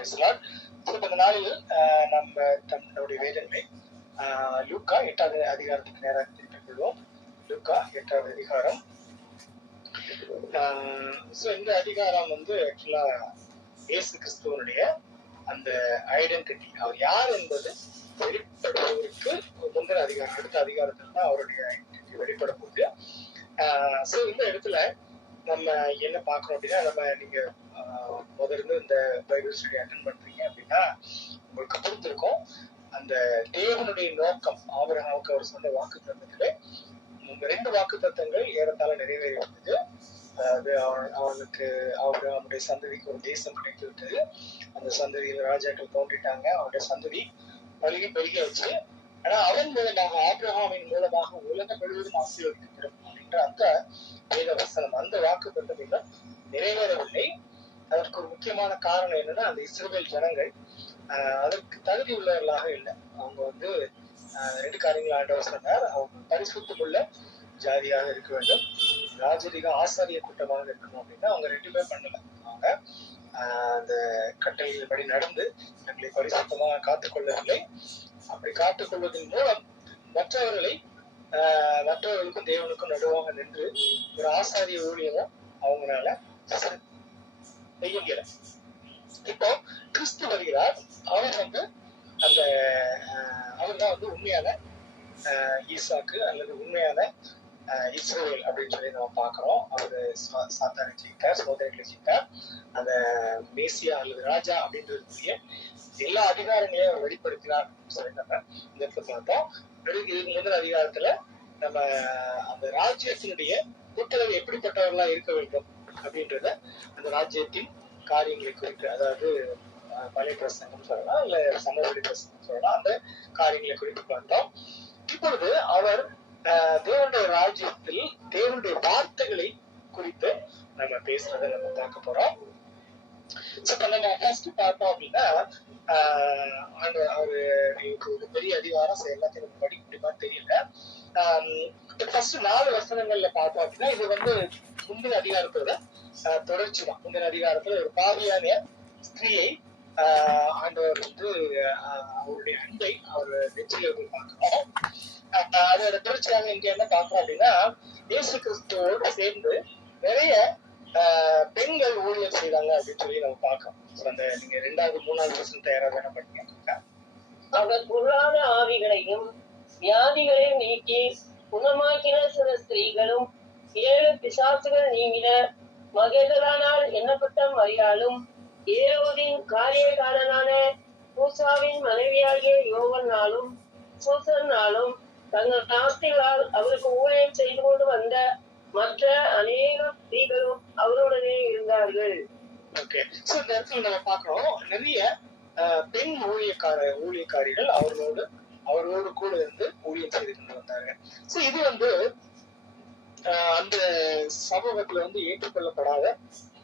இந்த நாளில் நம்ம நம்முடைய வேதங்களை லூக்கா 8வது அதிகாரத்துக்கு நேராக திருப்பிக் கொள்வோம். லூக்கா 8வது அதிகாரம். இந்த அதிகாரம் ஆக்சுவலா இயேசு கிறிஸ்துவனுடைய அந்த ஐடென்டிட்டி, அவர் யார் என்பது வெளிப்படுவதற்கு முந்தின அதிகாரம், அடுத்த அதிகாரத்துல தான் அவருடைய ஐடென்டிட்டி வெளிப்பட போகுது. இந்த இடத்துல நம்ம என்ன பார்க்கணும் அப்படின்னா, நீங்க முதல்ல இந்த பைபிள் ஸ்டடி அட்டென்ட் பண்றீங்க அப்படின்னா உங்களுக்கு புரிஞ்சிருக்கும். அந்த தேவனுடைய நோக்கம், ஆபிரகாமுக்கு அவர் சொன்ன வாக்கு தத்தத்திலே 2 வாக்கு தத்தங்கள் ஏறத்தாழ நிறைவேறி வந்தது. அதாவது அவனுக்கு அவருடைய சந்ததிக்கு ஒரு தேசம் கிடைத்து விட்டது. அந்த சந்ததியில் ராஜாக்கள் தோன்றிட்டாங்க. அவருடைய சந்ததி பழுகி பெருகியாச்சு. ஆனா அவன் மூலமாக, ஆபிரகாமின் மூலமாக உலகம் முழுவதும் ஆசீர்வதிக்கப்படும் அப்படின்ற அந்த வேத வசனம், அந்த வாக்கு தத்தம் இன்னும் நிறைவேறவில்லை. அதற்கு ஒரு முக்கியமான காரணம் என்னன்னா, அந்த இஸ்ரவேல் ஜனங்கள் அதற்கு தகுதி உள்ளவர்களாக இல்லை. அவங்க 2 காரியங்கள் ஆண்டவர் சொன்னார். அவங்க பரிசுத்தமுள்ள ஜாதியாக இருக்க வேண்டும், ராஜரீக ஆசாரிய கூட்டமாக இருக்கணும் அப்படின்னா அவங்க 2மே பண்ணல. அவங்க அந்த கட்டளைகள் படி நடந்து தங்களை பரிசுத்தமாக காத்துக்கொள்ளவில்லை. அப்படி காத்துக்கொள்வதன் மூலம் மற்றவர்களுக்கும் தேவனுக்கும் நடுவாக நின்று ஒரு ஆசாரிய ஊழியமும் அவங்களால செய்ய முடியல. இப்போ கிறிஸ்து வருகிறார். அவர் அந்த அவர்தான் உண்மையான ஈசாக்கு அல்லது உண்மையான இஸ்ரவேல் அப்படின்னு சொல்லி நம்ம பாக்குறோம். அவரு சாத்தானை ஜெயித்தார், சோதனைகளை ஜெயித்தார். அந்த மேசியா அல்லது ராஜா அப்படின்றதுக்குரிய எல்லா அதிகாரங்களையும் அவர் வெளிப்படுத்தினார் சொல்லி நம்ம இந்த இடத்துல பார்த்தோம். இதுக்கு முதல் அதிகாரத்துல நம்ம அந்த ராஜ்யத்தினுடைய கூட்டளவு எப்படிப்பட்டவர்களா இருக்க வேண்டும் அப்படின்றத, அந்த ராஜ்யத்தின் காரியங்களை குறித்து, அதாவது பழைய பிரசங்கம் சொல்லலாம், இல்ல சமவெளி பிரசங்கம் சொல்லலாம், அந்த காரியங்களை குறித்து பார்த்தோம். இப்பொழுது அவர் தேவனுடைய ராஜ்யத்தில் தேவனுடைய வார்த்தைகளை குறித்து நம்ம பேசுறதை நம்ம பார்க்க போறோம். நம்ம ஃபர்ஸ்ட் பார்த்தோம் அப்படின்னா, அவரு பெரிய அதிகாரம் எல்லாத்தையும் நம்ம படிக்க முடியுமான்னு தெரியல. ஃபர்ஸ்ட் 4 வசனங்கள்ல பார்த்தோம் அப்படின்னா, இது முந்தின அதிகாரத்தோட தொடர்ச்சி தான். முந்தின அதிகாரத்துல ஒரு பாவியான ஸ்திரீயை ஆண்டவர் அவருடைய அன்பை அவர் நெற்றியில பார்க்கிறோம். அதோட தொடர்ச்சியாக இங்க என்ன பார்க்கிறோம் அப்படின்னா, இயேசு கிறிஸ்துவோடு சேர்ந்து நிறைய பெண்கள் ஊழியர் செய்தாங்க அப்படின்னு சொல்லி நம்ம பார்க்கிறோம். அந்த நீங்க 2வது 3வது வசனத்தை யாராவது என்ன பண்ணீங்க? அவர் பொருளாத ஆவிகளையும் வியாதிகளையும் நீக்கி குணமாக்கின சில ஸ்திரீகளும் 7 பிசாசுகள் நீங்கின மகேதலானால் எண்ணப்பட்ட மரியாளும் ஏரோதின் காரியக்காரனான பூசாவின் மனைவியாகிய யோவன்னாலும் சூசன்னாலும் தங்கள் நாஸ்திகளால் அவருக்கு ஊழியம் செய்து கொண்டு வந்த மற்ற அநேக ஸ்திரீகளும் அவருடனே இருந்தார்கள். ஓகே, சோ இந்த இடத்துல நம்ம பார்க்கிறோம் நிறைய பெண் ஊழியக்காரிகள் அவரோடு கூட இருந்து ஊழியம் செய்து கொண்டு வந்தாங்க. சோ இது அந்த சமூகத்துல ஏற்றுக்கொள்ளப்படாத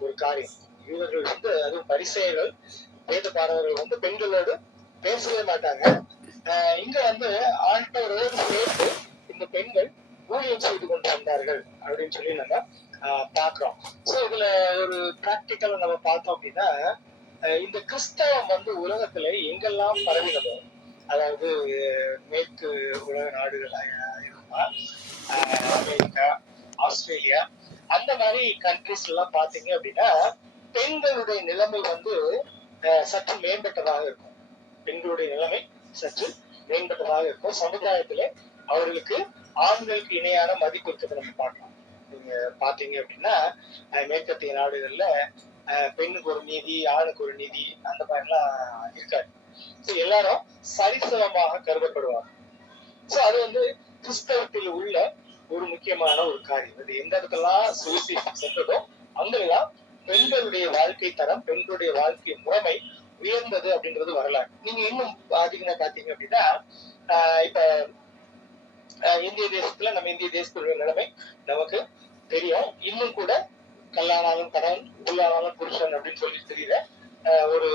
ஒரு காரியம். இவர்கள் அதுவும் பரிசேயர்கள், வேத பாரவர்கள் பெண்களோடு பேசவே மாட்டாங்க. இங்க ஆண்டவரோடு சேர்ந்து இந்த பெண்கள் ஊழியம் செய்து கொண்டு வந்தார்கள் அப்படின்னு சொல்லி நம்ம பாக்குறோம். சோ இதுல ஒரு பிராக்டிக்கலா நம்ம பார்த்தோம் அப்படின்னா, இந்த கிறிஸ்தவம் உலகத்துல எங்கெல்லாம் பரவினதோ, அதாவது மேற்கு உலக நாடுகள் ஐரோப்பா, அமெரிக்கா, ஆஸ்திரேலியா, அந்த மாதிரி கண்ட்ரிஸ் எல்லாம் பாத்தீங்க அப்படின்னா பெண்களுடைய நிலைமை சற்று மேம்பட்டதாக இருக்கும். பெண்களுடைய நிலைமை சற்று மேம்பட்டதாக இருக்கும். சமுதாயத்திலே அவர்களுக்கு ஆண்களுக்கு இணையான மதிப்பு இருக்கிறத நம்ம பார்க்கலாம். நீங்க பாத்தீங்க அப்படின்னா மேற்கத்திய நாடுகள்ல பெண்ணுக்கு ஒரு நீதி, ஆணுக்கு ஒரு நீதி, அந்த மாதிரி எல்லாம் இருக்காது. எல்லாரும் சரிசமமாக கருதப்படுவாங்க. சோ அது கிறிஸ்தவத்தில் உள்ள ஒரு முக்கியமான ஒரு காரியம். அது எந்த இடத்துலாம் சுவிசேஷம் சென்றதோ அங்கெல்லாம் பெண்களுடைய வாழ்க்கை தரம், பெண்களுடைய வாழ்க்கை முறைமை உயர்ந்தது அப்படின்றது வரலாறு. நீங்க இன்னும் அதிகமா பாத்தீங்க அப்படின்னா, இப்ப இந்திய தேசத்துல, நம்ம இந்திய தேசத்துடைய நிலைமை நமக்கு தெரியும். இன்னும் கூட கல்லானாலும் கணவன், புல்லானாலும் புருஷன் அப்படின்னு சொல்லி தெரியல ஒரு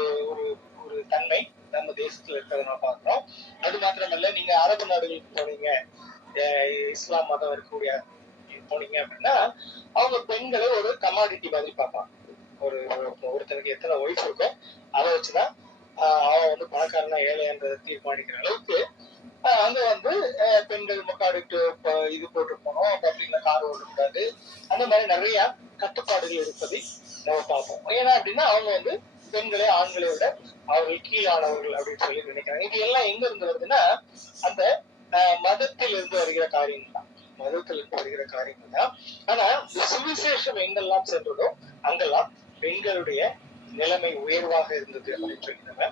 ஒரு தன்மை நம்ம தேசத்துல இருக்கிறத நம்ம பார்க்கிறோம். அது மாத்திரமல்ல, நீங்க அரபு நாடுகளுக்கு போனீங்க, இஸ்லாம் மதம் இருக்கக்கூடிய போனீங்க அப்படின்னா, அவங்க பெண்களை ஒரு கமாடிட்டி மாதிரி பார்ப்பாங்க. ஒருத்தனுக்கு எத்தனை ஒய்ஃப் இருக்கோ அதை வச்சுதான் பணக்காரனா ஏழைன்றதை தீர்மானிக்கிற அளவுக்கு அங்க வந்து பெண்கள் முக்காடிட்டு இது போட்டு போனோம், பப்ளிக்ல கார் ஓட்டக்கூடாது, அந்த மாதிரி நிறைய கட்டுப்பாடுகள் இருப்பதை நம்ம பார்ப்போம். ஏன்னா அப்படின்னா அவங்க வந்து பெண்களே ஆண்களை விட அவர்கள் கீழானவர்கள் அப்படின்னு சொல்லி நினைக்கிறாங்க. இது எல்லாம் எங்க இருந்து வருதுன்னா அந்த மதத்தில் இருந்து வருகிற காரியங்கள் தான், மதத்தில் இருந்து வருகிற காரியங்கள் தான். ஆனா சுவிசேஷம் எங்கெல்லாம் சென்றதோ அங்கெல்லாம் பெண்களுடைய நிலைமை உயர்வாக இருந்தது அப்படின்னு சொல்லி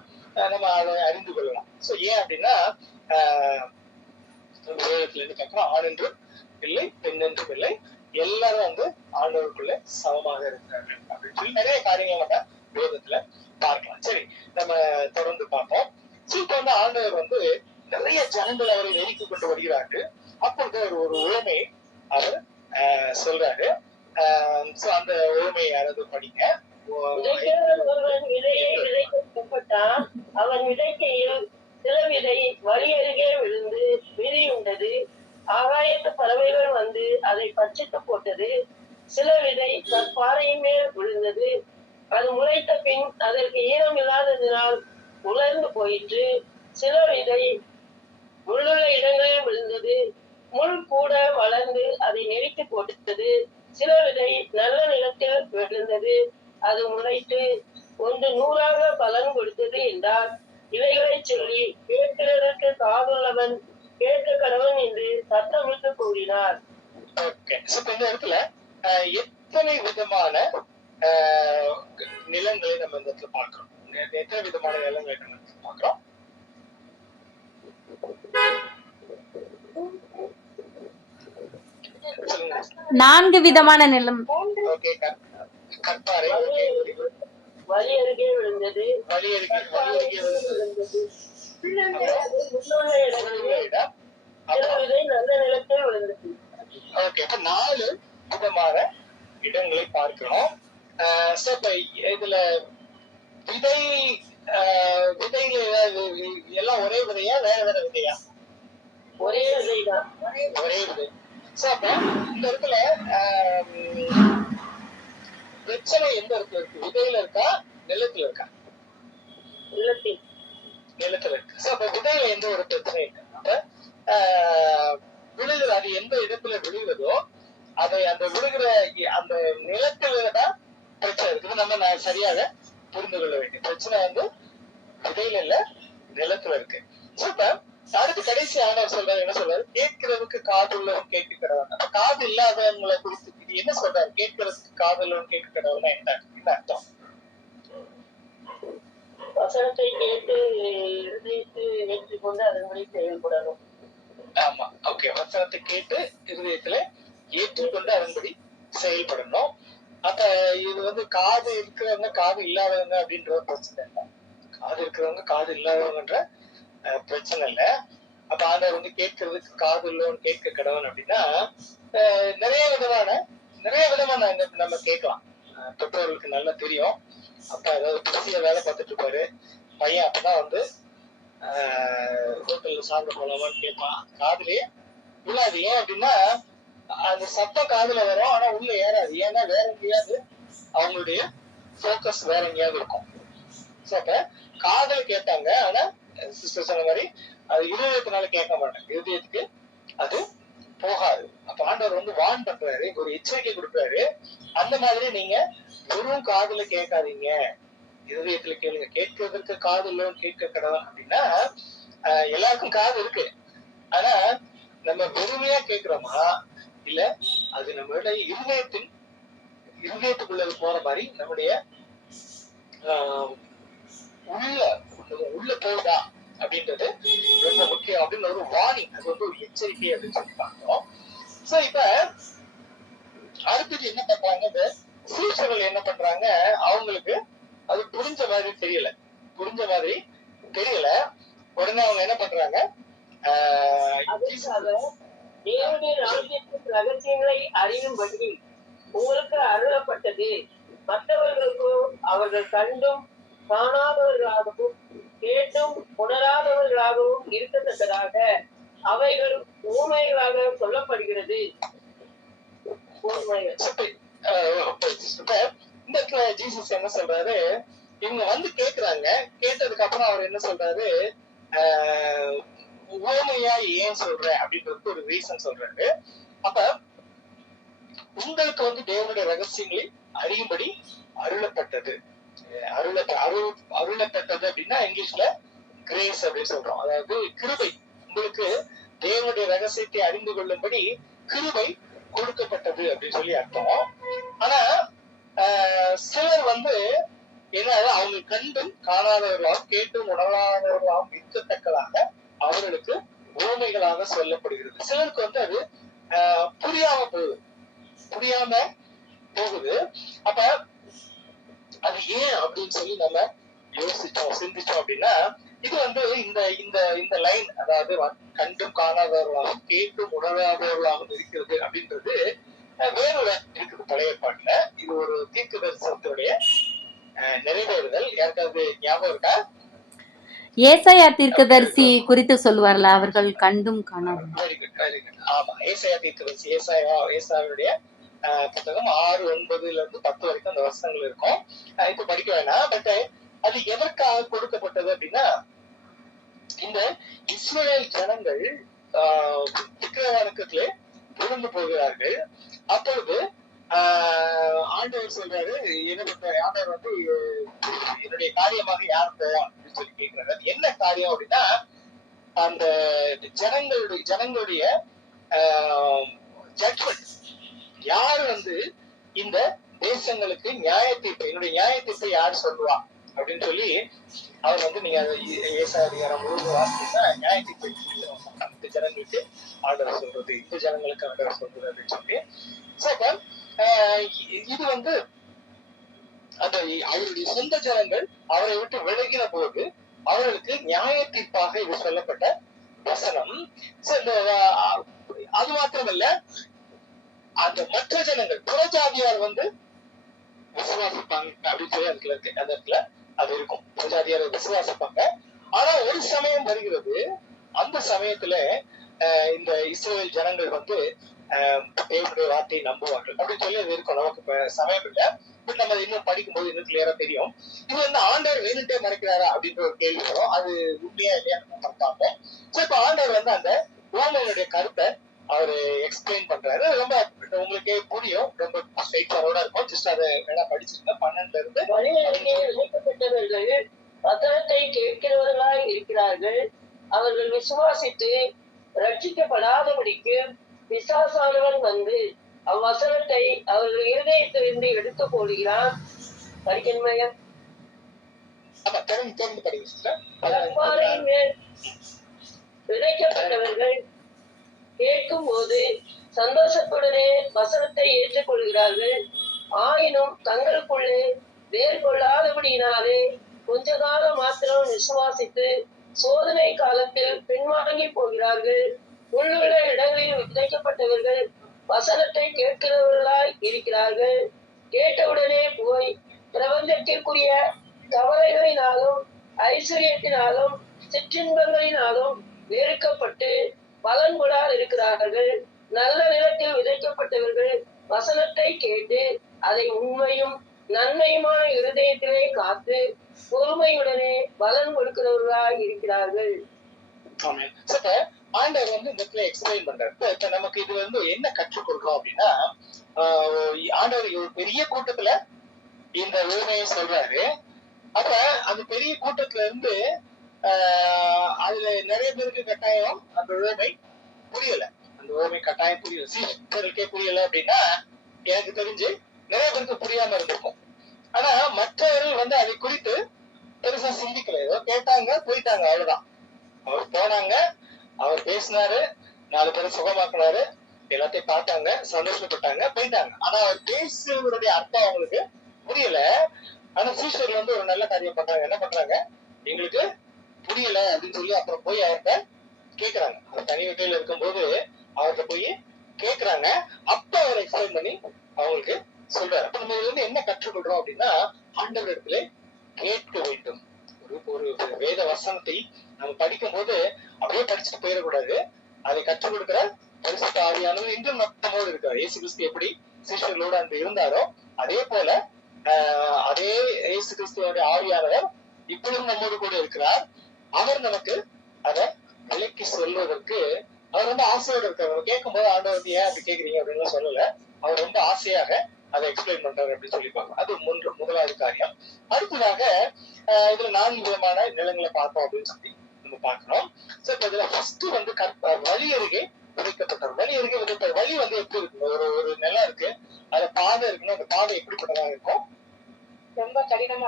நம்ம அதை அறிந்து கொள்ளலாம். சோ ஏன் அப்படின்னா வேதத்துல இருந்து பார்க்கிறோம், ஆண் என்றும் இல்லை பெண் என்றும் இல்லை, எல்லாரும் வந்து ஆண்டவருக்குள்ள சமமாக இருக்கிறார்கள் அப்படின்னு சொல்லி நிறைய காரியங்கள் நம்ம வேதத்துல பார்க்கலாம். சரி, நம்ம தொடர்ந்து பார்ப்போம். இப்ப வந்து ஆண்டவர் வந்து நிறைய ஜனங்கள் அவரை நெருக்கி கொண்டு வருகிறார்கள். அப்பொழுது ஒரு உவமை அவர் சொல்றாரு. அந்த உவமையை யாராவது படிங்க. அவன் விதைக்கையில் சில விதை வழி அருகே விழுந்து விரியுண்டது. ஆகாயத்து பறவைகள் வந்து அதை பட்சித்து போட்டது. சில விதை கற்பாறையின் மேல் விழுந்தது. அது முளைத்த பின் அதற்கு ஈரம் இல்லாததினால் உலர்ந்து போயிற்று. சில விதை முள்ளுள்ள இடங்களில் விழுந்தது. முள் கூட வளர்ந்து அதை நெருக்கி போட்டது. சில விதை நல்ல நிலத்தில் விழுந்தது. அது முளைத்து 100 பலன் கொடுத்தது என்றார். இவைகளை சொல்லி கேட்கிறதற்கு காதுள்ளவன் கேட்க கடவன் என்று சத்தமிட்டு கூறினார். இந்த இடத்துல எத்தனை விதமான நிலங்களை நம்ம இந்த இடத்துல பார்க்கிறோம்? எத்தனை விதமான நிலங்களை நம்ம பார்க்கிறோம்? நான்கு விதமான நிலம். கற்பாறை வழி அருகே விழுந்தது. வழி அருகே விழுந்தது. நல்ல நிலத்தில் விழுந்தது. ஓகே, அப்ப 4 விதமான இடங்களை பார்க்கிறோம். இதுல விதையில எல்லாம் ஒரே விதையா வேற வேற விதையா? ஒரே விதைதான். ஒரே விதை. அப்ப இந்த இடத்துல பிரச்சனை எந்த இடத்துல இருக்கு? விதையில இருக்கா நிலத்துல இருக்கா? நிலத்துல இருக்கு. அப்ப விதையில எந்த ஒரு பிரச்சனை இருக்கு? விழுகிற அது எந்த இடத்துல விழுகிறதோ அதை அந்த விழுகிற அந்த நிலத்துலதான் பிரச்சனை இருக்குது. நம்ம சரியாக புரிந்து கொள்ள வேண்டிய பிரச்சனை வந்து விதையில இல்ல நிலத்துல இருக்கு. அடுத்து கடைசி ஆண்டவர் சொல்றாரு, என்ன சொல்றாரு? கேட்கிறதுக்கு காது உள்ளவன் கேட்க கடவுள். அப்ப காது இல்லாதவங்களை குறித்து இது என்ன சொல்றாரு? கேட்கிறதுக்கு காது உள்ளவன் கேட்க கடவுள்னா என்ன அர்த்தம்? வசனத்தை கேட்டு வெற்றி கொண்டு அதன்படி செயல்படணும். ஆமா, ஓகே. வசனத்தை கேட்டு இருதயத்துல ஏற்றுக்கொண்டு அதன்படி செயல்படணும். அப்ப இது வந்து காது இருக்கிறவங்க காது இல்லாதவங்க அப்படின்ற பிரச்சனை இல்லை. காது இருக்கிறவங்க காது இல்லாதவங்கன்ற பிரச்சனை இல்ல. அப்ப ஆண்டவர் வந்து கேட்கறதுக்கு காது உள்ளவன் கேட்க கடவுள் அப்படின்னா நிறைய விதமான நம்ம கேட்கலாம். பெற்றோர்களுக்கு நல்லா தெரியும். அப்பா ஏதாவது பிஸியா வேலை பார்த்துட்டு இருப்பாரு, பையன் அப்பதான் வந்து ஹோட்டல்ல சாப்பிட போலாமான்னு கேட்பான். காதுலயே விழாது. ஏன் அப்படின்னா அந்த சத்தம் காதுல வரும், ஆனா உள்ள ஏறாது. ஏன்னா வேற எங்கேயாவது அவங்களுடைய போக்கஸ் வேற எங்கேயாவது இருக்கும். அப்ப காதல கேட்டாங்க, ஆனா சிஸ்டர் சொன்ன மாதிரி அது இருதயத்தினால கேட்க மாட்டாங்க, இருதயத்துக்கு அது போகாது. அப்ப ஆண்டவர் வந்து வான் பண்றாரு, ஒரு எச்சரிக்கை கொடுக்குறாரு. அந்த மாதிரி நீங்க வெறும் காதுல கேட்காதீங்க, இருதயத்துல கேளுங்க. கேட்கறதுக்கு காது இல்லைன்னு கேட்க கடவுள் அப்படின்னா எல்லாருக்கும் காது இருக்கு, ஆனா நம்ம வெறுமையா கேட்கிறோமா இல்ல அது நம்மளுடைய இருதயத்துக்குள்ள போற மாதிரி நம்முடைய உள்ள போகுதா அப்படின்றது ரொம்ப முக்கியம் அப்படின்னு ஒரு வார்னிங், அது வந்து ஒரு எச்சரிக்கை அப்படின்னு சொல்லி பார்க்கிறோம். இப்ப அடுத்தது என்ன பண்றாங்க, இந்த சீஷர்கள் என்ன பண்றாங்க, அவங்களுக்கு அது புரிஞ்ச மாதிரி தெரியல. உடனே அவங்க என்ன பண்றாங்க, தேவனுடைய ராஜ்யத்தின் ரகசியங்களை அறியும்படி உங்களுக்கு அருளப்பட்டது. மற்றவர்களுக்கு அவர்கள் கண்டும் காணாதவர்களாகவும் கேட்டும் உணராதவர்களாகவும் இருக்கத்தக்கதாக அவைகள் ஊமைகளாக சொல்லப்படுகிறது. இந்த ஜீசஸ் என்ன சொல்றாரு, இவங்க வந்து கேக்குறாங்க, கேட்டதுக்கு அதுக்கப்புறம் அவர் என்ன சொல்றாரு, உவமையா ஏன் சொல்ற அப்படின்றதுக்கு ஒரு ரீசன் சொல்றாரு. அப்ப உங்களுக்கு வந்து தேவனுடைய ரகசியங்களை அறியும்படி அருளப்பட்டது. அருளப்பட்டது அப்படின்னா இங்கிலீஷ்ல கிரேஸ் அப்படின்னு சொல்றோம். அதாவது கிருபை. உங்களுக்கு தேவனுடைய ரகசியத்தை அறிந்து கொள்ளும்படி கிருபை கொடுக்கப்பட்டது அப்படின்னு சொல்லி அர்த்தம். ஆனா சிலர் வந்து என்ன, அவங்க கண்டும் காணாதவர்களாகவும் கேட்டும் உணராதவர்களாகவும் இருக்கத்தக்கதாக அவர்களுக்கு உவமைகளாக சொல்லப்படுகிறது. சிலருக்கு வந்து அது புரியாம போகுது. அப்ப அது ஏன் அப்படின்னு சொல்லி நம்ம சிந்திச்சோம் அப்படின்னா, இது வந்து இந்த இந்த இந்த லைன், அதாவது கண்டும் காணாதவர்களாகவும் கேட்டும் உணராதவர்களாகவும் இருக்கிறது அப்படின்றது வேறொரு இருக்குது பழைய ஏற்பாட்டுல. இது ஒரு தீர்க்க தரிசனத்துடைய நிறைவேறுதல். யாருக்காவது ஞாபகம் இருக்கா? ஏசாயா தீர்க்கதரிசி குறித்து சொல்லுவார்ல, அவர்கள் கண்டும் காணாது. Very good, very good. ஆமா, ஏசாயா தீர்க்கதரிசி. ஏசாயாவுடைய புத்தகம் 6:9-10 வரைக்கும் அந்த வசனங்கள் இருக்கும். இப்ப படிக்க வேணாம். பட் அது எதற்காக கொடுக்கப்பட்டது அப்படின்னா, இந்த இஸ்ரவேல் ஜனங்கள் விக்கிரகத்திலே விழுந்து போகிறார்கள். அப்பொழுது ஆண்டவர் சொல்றாரு, என்ன பண்றாரு, ஆண்டவர் வந்து என்னுடைய காரியமாக யார் போவா அப்படின்னு சொல்லி கேட்கிறாரு. அது என்ன காரியம் அப்படின்னா, அந்த ஜனங்களுடைய ஜட்மெண்ட், யாரு வந்து இந்த தேசங்களுக்கு என்னுடைய நியாய தீர்ப்பை யார் சொல்லுவா அப்படின்னு சொல்லி அவர் வந்து, நீங்க ஏசாயா அதிகாரம் முழுவதும் வாசிச்சீங்கன்னா நியாய தீர்ப்பை இந்த ஜனங்களுக்கு ஆண்டவர் சொல்றது, இந்த ஜனங்களுக்கு ஆண்டவர் சொல்றது அப்படின்னு சொல்லி. இது வந்து அந்த அவருடைய சொந்த ஜனங்கள் அவரை விட்டு விலகின போது அவர்களுக்கு நியாய தீர்ப்பாக இது சொல்லப்பட்ட வசனம். அது மாத்திரமல்ல, அந்த மற்ற ஜனங்கள் புறஜாதியார் வந்து விசுவாசிப்பாங்க அப்படின்னு சொல்லி அதுல இருக்கு. அந்த இடத்துல அது இருக்கும், புறஜாதியார் விசுவாசிப்பாங்க. ஆனா ஒரு சமயம் வருகிறது, அந்த சமயத்துல இந்த இஸ்ரவேல் ஜனங்கள் வந்து தேவனுடைய வார்த்தையை நம்புவார்கள் அப்படின்னு சொல்லி அது இருக்கும். நமக்கு இப்ப சமயம் இல்லை, பட் நம்ம இன்னும் படிக்கும்போது இன்னும் கிளியரா தெரியும். இது வந்து ஆண்டவர் வேணுட்டே மறைக்கிறாரா அப்படின்ற ஒரு கேள்வி வரும். அது உண்மையா இல்லையா நம்ம பார்ப்போம். சோ இப்ப ஆண்டவர் வந்து அந்த உவமையினுடைய கருத்தை அவரு எக்ஸ்பிளைன் பண்றாரு. ரொம்ப உங்களுக்கே புரியும், ரொம்ப ஸ்ட்ரைட் ஃபார்வர்டா இருக்கும். ஜஸ்ட் அதை வேணா படிச்சிருங்க. 12 இணைக்கப்பட்டவர்கள் வசனத்தை கேட்கிறவர்களாய் இருக்கிறார்கள். அவர்கள் விசுவாசித்து ரட்சிக்கப்படாதபடிக்கு பிசாசானவன் வந்து அவ்வசனத்தை அவர்கள் இருதயத்திலிருந்து எடுத்து போடுகிறான். படிக்கணுமையா? விதைக்கப்பட்டவர்கள் கேட்கும் போது சந்தோஷத்துடனே வசனத்தை ஏற்றுக்கொள்கிறார்கள். ஆயினும் தங்களுக்குள்ளே வேர் கொள்ளாதபடியினாலே கொஞ்ச காலம் மாத்திரம் விசுவாசித்து சோதனை காலத்தில் பின்வாங்கி போகிறார்கள். உள்ளுள்ள இடங்களில் விதைக்கப்பட்டவர்கள் வசனத்தை கேட்கிறவர்களாய் இருக்கிறார்கள். கேட்டவுடனே போய் பிரபஞ்சத்திற்குரிய கவலைகளினாலும் ஐஸ்வர்யத்தினாலும் சிற்றின்பங்களினாலும் வெறுக்கப்பட்டு பலன் கொடால் இருக்கிறார்கள். நல்ல நிலத்தில் விதைக்கப்பட்டவர்கள் வசனத்தை கேட்டு அதை உண்மையும் நன்மையுமான இருதயத்திலே காத்து பொறுமையுடனே பலன் கொடுக்கிறவர்களாய் இருக்கிறார்கள். ஆண்டவர் வந்து இந்த இடத்துல எக்ஸ்பிளைன் பண்றாரு. இப்ப நமக்கு இது வந்து என்ன கற்றுக்கொள்றோம் அப்படின்னா, ஆண்டவர் ஒரு பெரிய கூட்டத்துல இந்த உண்மையை சொல்றாரு. அப்ப அந்த பெரிய கூட்டத்துல இருந்து அதுல நிறைய பேருக்கு கட்டாயம் அந்த உண்மை புரியல. அந்த உண்மை கட்டாயம் புரியல, சீஷர்களுக்கே புரியல அப்படின்னா எனக்கு தெரிஞ்சு நிறைய பேருக்கு புரியாம இருந்திருக்கும். ஆனா மற்றவர்கள் வந்து அதை குறித்து பெருசா சிந்திக்கல. ஏதோ கேட்டாங்க, போயிட்டாங்க, அவ்வளவுதான். அவர் போனாங்க, அவர் பேசினாரு, 4 பேரை சுகமாக்குனாரு, எல்லாத்தையும் பார்த்தாங்க, சந்தோஷப்பட்டாங்க, போயிட்டாங்க. ஆனா அவர் பேசுவதனுடைய அர்த்தம் அவங்களுக்கு புரியல. ஆனா சீஷர்கள் வந்து ஒரு நல்ல காரியம் பண்றாங்க. என்ன பண்றாங்க, எங்களுக்கு புரியல அப்படின்னு சொல்லி அப்புறம் போய் அவர்கிட்ட கேக்குறாங்க. அவர் தனி வகையில இருக்கும்போது அவர்கிட்ட போய் கேக்குறாங்க. அப்ப அவர் எக்ஸ்பிளைன் பண்ணி அவங்களுக்கு சொல்றாரு. அப்ப நம்ம இதுல இருந்து என்ன கற்றுக்கொள்றோம் அப்படின்னா, ஆண்டவர் இடத்துல கேட்க வேண்டும். ஒரு வேத வசனத்தை நம்ம படிக்கும் போது அப்படியே படிச்சுட்டு போயிடக்கூடாது. அதை கற்றுக் கொடுக்கிற பரிசுத்த ஆவியானவர் இன்றும் நம்மோடு இருக்காரு. இயேசு கிறிஸ்து எப்படி சீஷர்களோடு அந்த இருந்தாரோ அதே போல அதே இயேசு கிறிஸ்துவோட ஆவியானவர் இப்பொழுதும் நம்மோடு கூட இருக்கிறார். அவர் நமக்கு அதை விளக்கி சொல்வதற்கு அவர் ரொம்ப ஆசையோட இருக்காரு. கேட்கும் போது ஆண்டவர் வந்து ஏன் அப்படி கேக்குறீங்க அப்படின்னு சொல்லல. அவர் ரொம்ப ஆசையாக அதை எக்ஸ்பிளைன் பண்றாரு அப்படின்னு சொல்லி பார்க்கலாம். அது முதலாவது காரியம். அடுத்ததாக இதுல 4 விதமான நிலங்களை பார்த்தோம் அப்படின்னு சொல்லி நம்ம பார்க்கிறோம். சோ இப்ப இதுல ஃபர்ஸ்ட் வந்து வழி அருகே விதைக்கப்பட்டார். வழி அருகே விதைப்ப வழி வந்து எப்படி இருக்கு? ஒரு நிலம் இருக்கு, அதுல பாதை இருக்குன்னா அந்த பாதை எப்படிப்பட்டதா இருக்கும்? ரொம்ப கடினமா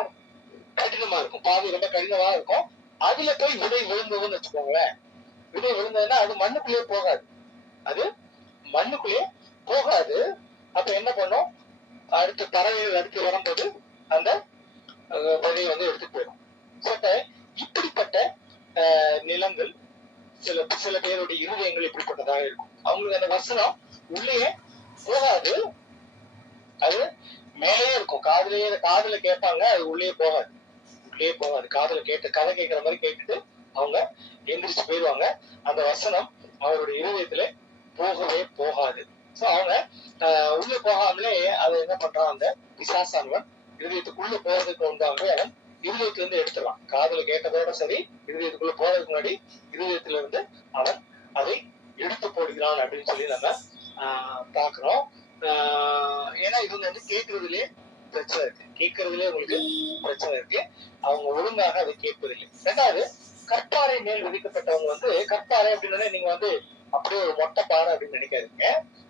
இருக்கும். பாதை ரொம்ப கடினமா இருக்கும். அதுல போய் விதை விழுந்ததுன்னு வச்சுக்கோங்களேன். விதை விழுந்ததுன்னா அது மண்ணுக்குள்ளேயே போகாது. அப்ப என்ன பண்ணும்? அடுத்த பறவைகள் அடுத்து வரும்போது அந்த விதையை வந்து எடுத்துட்டு போயிடும். இப்படிப்பட்ட நிலங்கள் சில பேருடைய இருதயங்கள் இப்படிப்பட்டதாக இருக்கும். அவங்களுக்கு அந்த வசனம் உள்ளே போகாது, அது மேலேயே இருக்கும். காதுல கேட்பாங்க, அது உள்ளே போகாது. காதுல கதை கேட்கிற மாதிரி கேட்டுட்டு அவங்க எந்திரிச்சு போயிடுவாங்க. அந்த வசனம் அவருடைய இருதயத்துல போகவே போகாது. சோ அவங்க உள்ள போகாமலே அதை என்ன பண்றான்? அந்த பிசாசானவன் இருதயத்துக்குள்ள போறதுக்கு முன்பாகவே அவன் இருதயத்துல இருந்து எடுத்துறான். காதுல கேட்டதோட சரி, இருதயத்துக்குள்ள போறதுக்கு முன்னாடி இருதயத்துல இருந்து அவன் அதை எடுத்து போடுகிறான் அப்படின்னு சொல்லி நம்ம பாக்குறோம். ஏன்னா இவங்க வந்து கேட்கறதுலயே பிரச்சனை இருக்கு. உங்களுக்கு பிரச்சனை இருக்கு. அவங்க ஒழுங்காக அதை கேட்பதில்லை. ரெண்டாவது, கற்பாறை மேல் விதிக்கப்பட்டவங்க வந்து கற்பாறை அப்படின்னா நீங்க வந்து அப்படியே ஒரு மொட்டை பாறை அப்படின்னு நினைக்காதீங்க.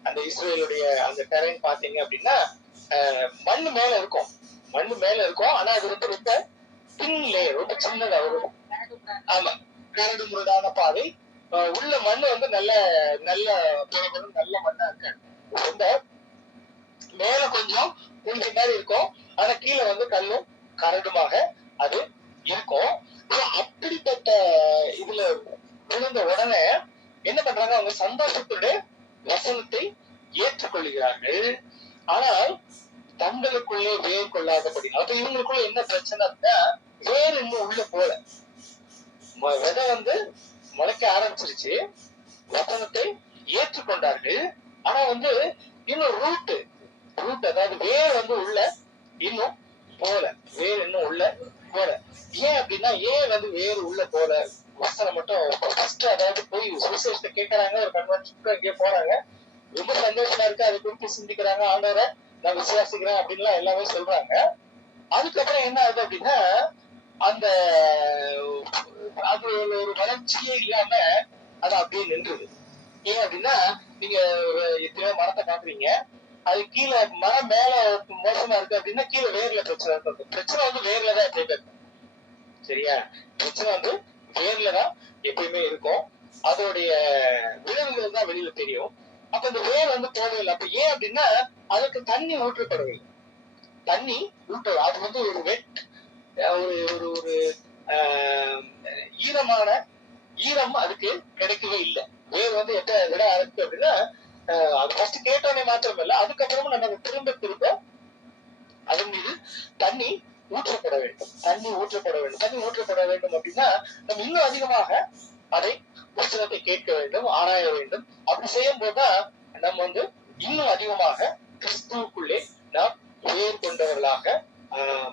அந்த இஸ்ரேலுடைய அந்த டெரைன் பாத்தீங்க அப்படின்னா மண்ணு மேல இருக்கும். ஆனா அது வந்து ரொம்ப தின் லேயர், ரொம்ப சின்னதா இருக்கும். ஆமா, கரடு முரடான பாதை. உள்ள மண்ணு வந்து நல்ல மண்ணா இருக்காது. ரொம்ப மேல கொஞ்சம் மாதிரி இருக்கும், ஆனா கீழே வந்து கல்லும் கரடுமாக அது இருக்கும். அப்படிப்பட்ட இதுல விழுந்த உடனே என்ன பண்றாங்க? அவங்க சந்தோஷத்துடைய வசனத்தை ஏற்றுக்கொள்கிறார்கள். ஆனால் தங்களுக்குள்ளே வேர் கொள்ளாதபடி. அப்ப இவங்களுக்குள்ள என்ன பிரச்சனை அப்படின்னா, வேர் இன்னும் உள்ள போல. விதை வந்து முளைக்க ஆரம்பிச்சிருச்சு, வசனத்தை ஏற்றுக்கொண்டார்கள். ஆனா வந்து இன்னும் ரூட் அதாவது வேர் வந்து உள்ள இன்னும் போல. ஏன் அப்படின்னா, ஏன் வந்து வேர் உள்ள போல? வசனம் மட்டும் அதாவது போய் சுவிசேஷத்தை கேட்கறாங்க, ஒரு கன்வென்ஷனுக்கு இங்கே போறாங்க, ரொம்ப சந்தோஷமா இருக்கு, அதை குறித்து சிந்திக்கிறாங்க, ஆண்டவரை நான் விசுவாசிக்கிறேன் அப்படின்லாம் எல்லாமே சொல்றாங்க. அதுக்கப்புறம் என்ன ஆகுது அப்படின்னா, அந்த அது ஒரு வளர்ச்சியே இல்லாம அது அப்படியே நின்றுது. ஏன் அப்படின்னா, நீங்க எத்தனையோ மரத்தை பாக்குறீங்க, அது கீழே மரம் மேல மோசமா இருக்கு அப்படின்னா கீழே வேர்ல பிரச்சனை இருக்கு. பிரச்சனை வந்து வேர்ல தான் எப்பயுமே இருக்கும். சரியா? பிரச்சனை வந்து வேர்ல தான் எப்பயுமே இருக்கும். அதோடைய விளைவுகள் தான் வெளியில தெரியும். அப்ப இந்த வேர் வந்து போகவில்லை. அப்ப ஏன் அப்படின்னா, அதுக்கு தண்ணி ஊற்றப்படவில்லை. அது வந்து ஒரு வெட், ஒரு ஈரம் அதுக்கு கிடைக்கவே இல்லை. வேர் வந்து எப்ப விட ஆரம்பிச்சு அப்படின்னா, அது ஃபர்ஸ்ட் கேட்டோடனே மாத்திரம் இல்ல, அதுக்கப்புறமும் நம்ம திரும்ப அதன் மீது தண்ணி ஊற்றப்பட வேண்டும். தண்ணி ஊற்றப்பட வேண்டும் அப்படின்னா நம்ம இன்னும் அதிகமாக அதை புத்தகத்தை கேட்க வேண்டும், ஆராய வேண்டும். அப்படி செய்யும் போதுதான் நம்ம வந்து இன்னும் அதிகமாக கிறிஸ்துவுக்குள்ளே நாம் வேர் கொண்டவர்களாக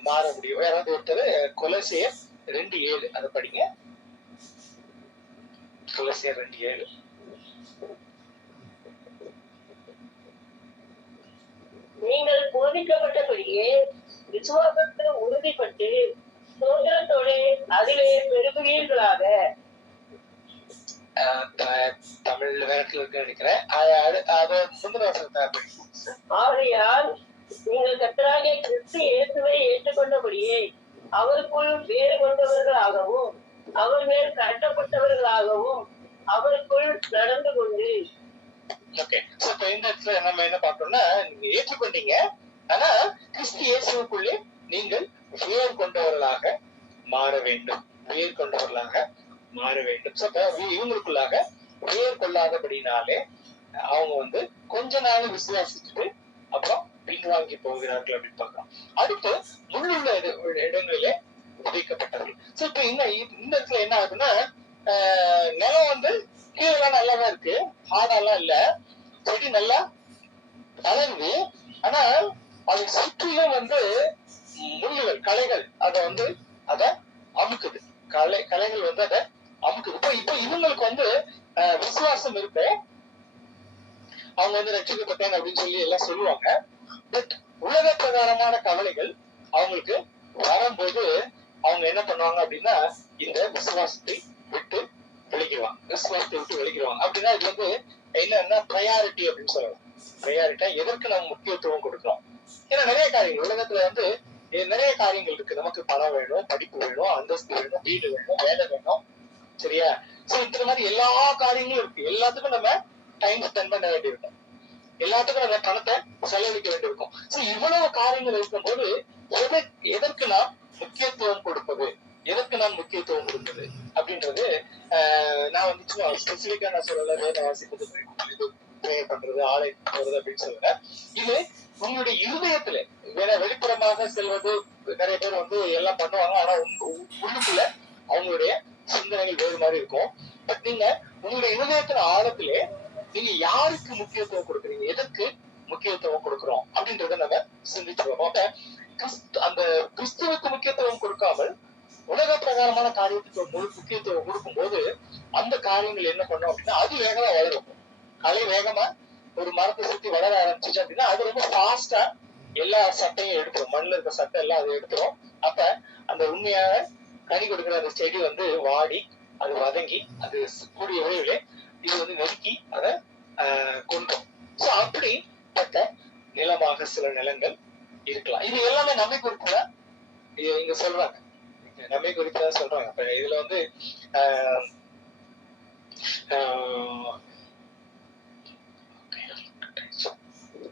மாற முடியும். யாராவது ஒருத்தர் கொலோசியர் 2:7 அதை படிங்க. கொலோசியர் 2:7. நீங்கள் போதிக்கப்பட்டபடியே விசுவாசத்தை உறுதிப்பட்டு சோதனத்தோடு அதிலே பெருகுவீர்களாக. தமிழ்ல வேறத்துல இருக்கு நினைக்கிறேன். ஆகையால் நீங்கள் கர்த்தராகிய கிறிஸ்து இயேசுவை ஏற்றுக்கொண்டபடியே அவருக்குள் வேறு கொண்டவர்களாகவும் அவர் மேல் கட்டப்பட்டவர்களாகவும் அவருக்குள் நடந்து கொண்டு. ஓகே, சோ இப்ப இந்த இடத்துல நம்ம என்ன பார்க்கணும்னா, நீங்க ஏற்றுக்கொண்டீங்க, ஆனா கிறிஸ்து இயேசுவுக்குள்ளே நீங்கள் வேர் கொண்டவர்களாக மாற வேண்டும். சோ இவங்களுக்குள்ளாக வேர் கொள்ளாதபடினாலே அவங்க வந்து கொஞ்ச நாள் விசுவாசிச்சுட்டு அப்புறம் பின்வாங்கி போகிறார்கள் அப்படின்னு பார்க்கலாம். அடுத்து முள்ளுள்ள இடங்களிலே விதைக்கப்பட்டார்கள். சோ இப்ப இந்த இடத்துல என்ன ஆகுதுன்னா, நிலம் வந்து கீழே நல்லாதான் இருக்கு, ஹார்டாலாம் இல்ல, செடி நல்லா வளருது. ஆனா அதை சுற்றிலும் வந்து முள்ளுகள், களைகள் அதை அமுக்குது. கலைகள் வந்து அதை அமுக்குது. இப்போ இவங்களுக்கு வந்து விசுவாசம் இருக்கு, அவங்க வந்து ரட்சிக்கப்பட்டாங்க அப்படின்னு சொல்லி எல்லாம் சொல்லுவாங்க. பட் உலக பிரகாரமான கவலைகள் அவங்களுக்கு வரும்போது அவங்க என்ன பண்ணுவாங்க அப்படின்னா இந்த விசுவாசத்தை விட்டு விலகிடுவாங்க. அப்படின்னா இது வந்து என்னன்னா ப்ரையாரிட்டி அப்படின்னு சொல்லலாம். ப்ரையாரிட்டா எதற்கு நம்ம முக்கியத்துவம் கொடுக்கிறோம்? ஏன்னா நிறைய காரியங்கள் உலகத்துல வந்து நிறைய காரியங்கள் இருக்கு. நமக்கு பணம் வேணும், படிப்பு வேணும், அந்தஸ்து வேணும், வீடு வேணும், வேலை வேணும், சரியா? சோ இந்த மாதிரி எல்லா காரியங்களும் இருக்கு. எல்லாத்துக்கும் நம்ம டைம் ஸ்பெண்ட் பண்ண வேண்டியிருக்கும், எல்லாத்துக்கும் நம்ம பணத்தை செலவழிக்க வேண்டியிருக்கும். சோ இவ்வளவு காரியங்கள் இருக்கும்போது எதற்கு நாம் முக்கியத்துவம் கொடுப்பது, அப்படின்றது நான் வந்து சும்மா ஸ்பெசிபிக்கா நான் சொல்லல, வேலை வாசிப்பது, பிரேயர் பண்றது, ஆலை போறது அப்படின்னு சொல்லுவேன். இது உங்களுடைய இருதயத்துல வெளிப்புறமாக செல்வது நிறைய பேர் வந்து எல்லாம் பண்ணுவாங்க. ஆனா உள்ளுக்குள்ள அவங்களுடைய சிந்தனைகள் வேறு மாதிரி இருக்கும். பட் நீங்க உங்களுடைய இருதயத்துல ஆழத்திலே நீங்க யாருக்கு முக்கியத்துவம் கொடுக்குறீங்க, எதற்கு முக்கியத்துவம் கொடுக்கிறோம் அப்படின்றத நம்ம சிந்திச்சு அந்த கிறிஸ்துவுக்கு முக்கியத்துவம் கொடுக்காமல் உலக பிரகாரமான காரியத்துக்கு முக்கியத்துவம் கொடுக்கும் போது அந்த காரியங்கள் என்ன பண்ணும் அப்படின்னா அது வேகமா வளரும். கலை வேகமா ஒரு மரத்தை சுத்தி வளர ஆரம்பிச்சிச்சு அப்படின்னா அது ரொம்ப ஃபாஸ்டா எல்லா சட்டையும் எடுத்துரும், மண்ணில் இருக்க சட்டை எல்லாம் அது எடுத்துரும். அப்ப அந்த உண்மையான கனி கொடுக்கிற அந்த செடி வந்து வாடி அது வதங்கி அது கூடிய விரைவிலே இது வந்து நெருக்கி அதை கொண்டோம். சோ அப்படிப்பட்ட நிலமாக சில நிலங்கள் இருக்கலாம். இது எல்லாமே நம்மை குறித்துதான் இங்க சொல்றாங்க, நம்மை குறித்துதான் சொல்றாங்க. அப்ப இதுல வந்து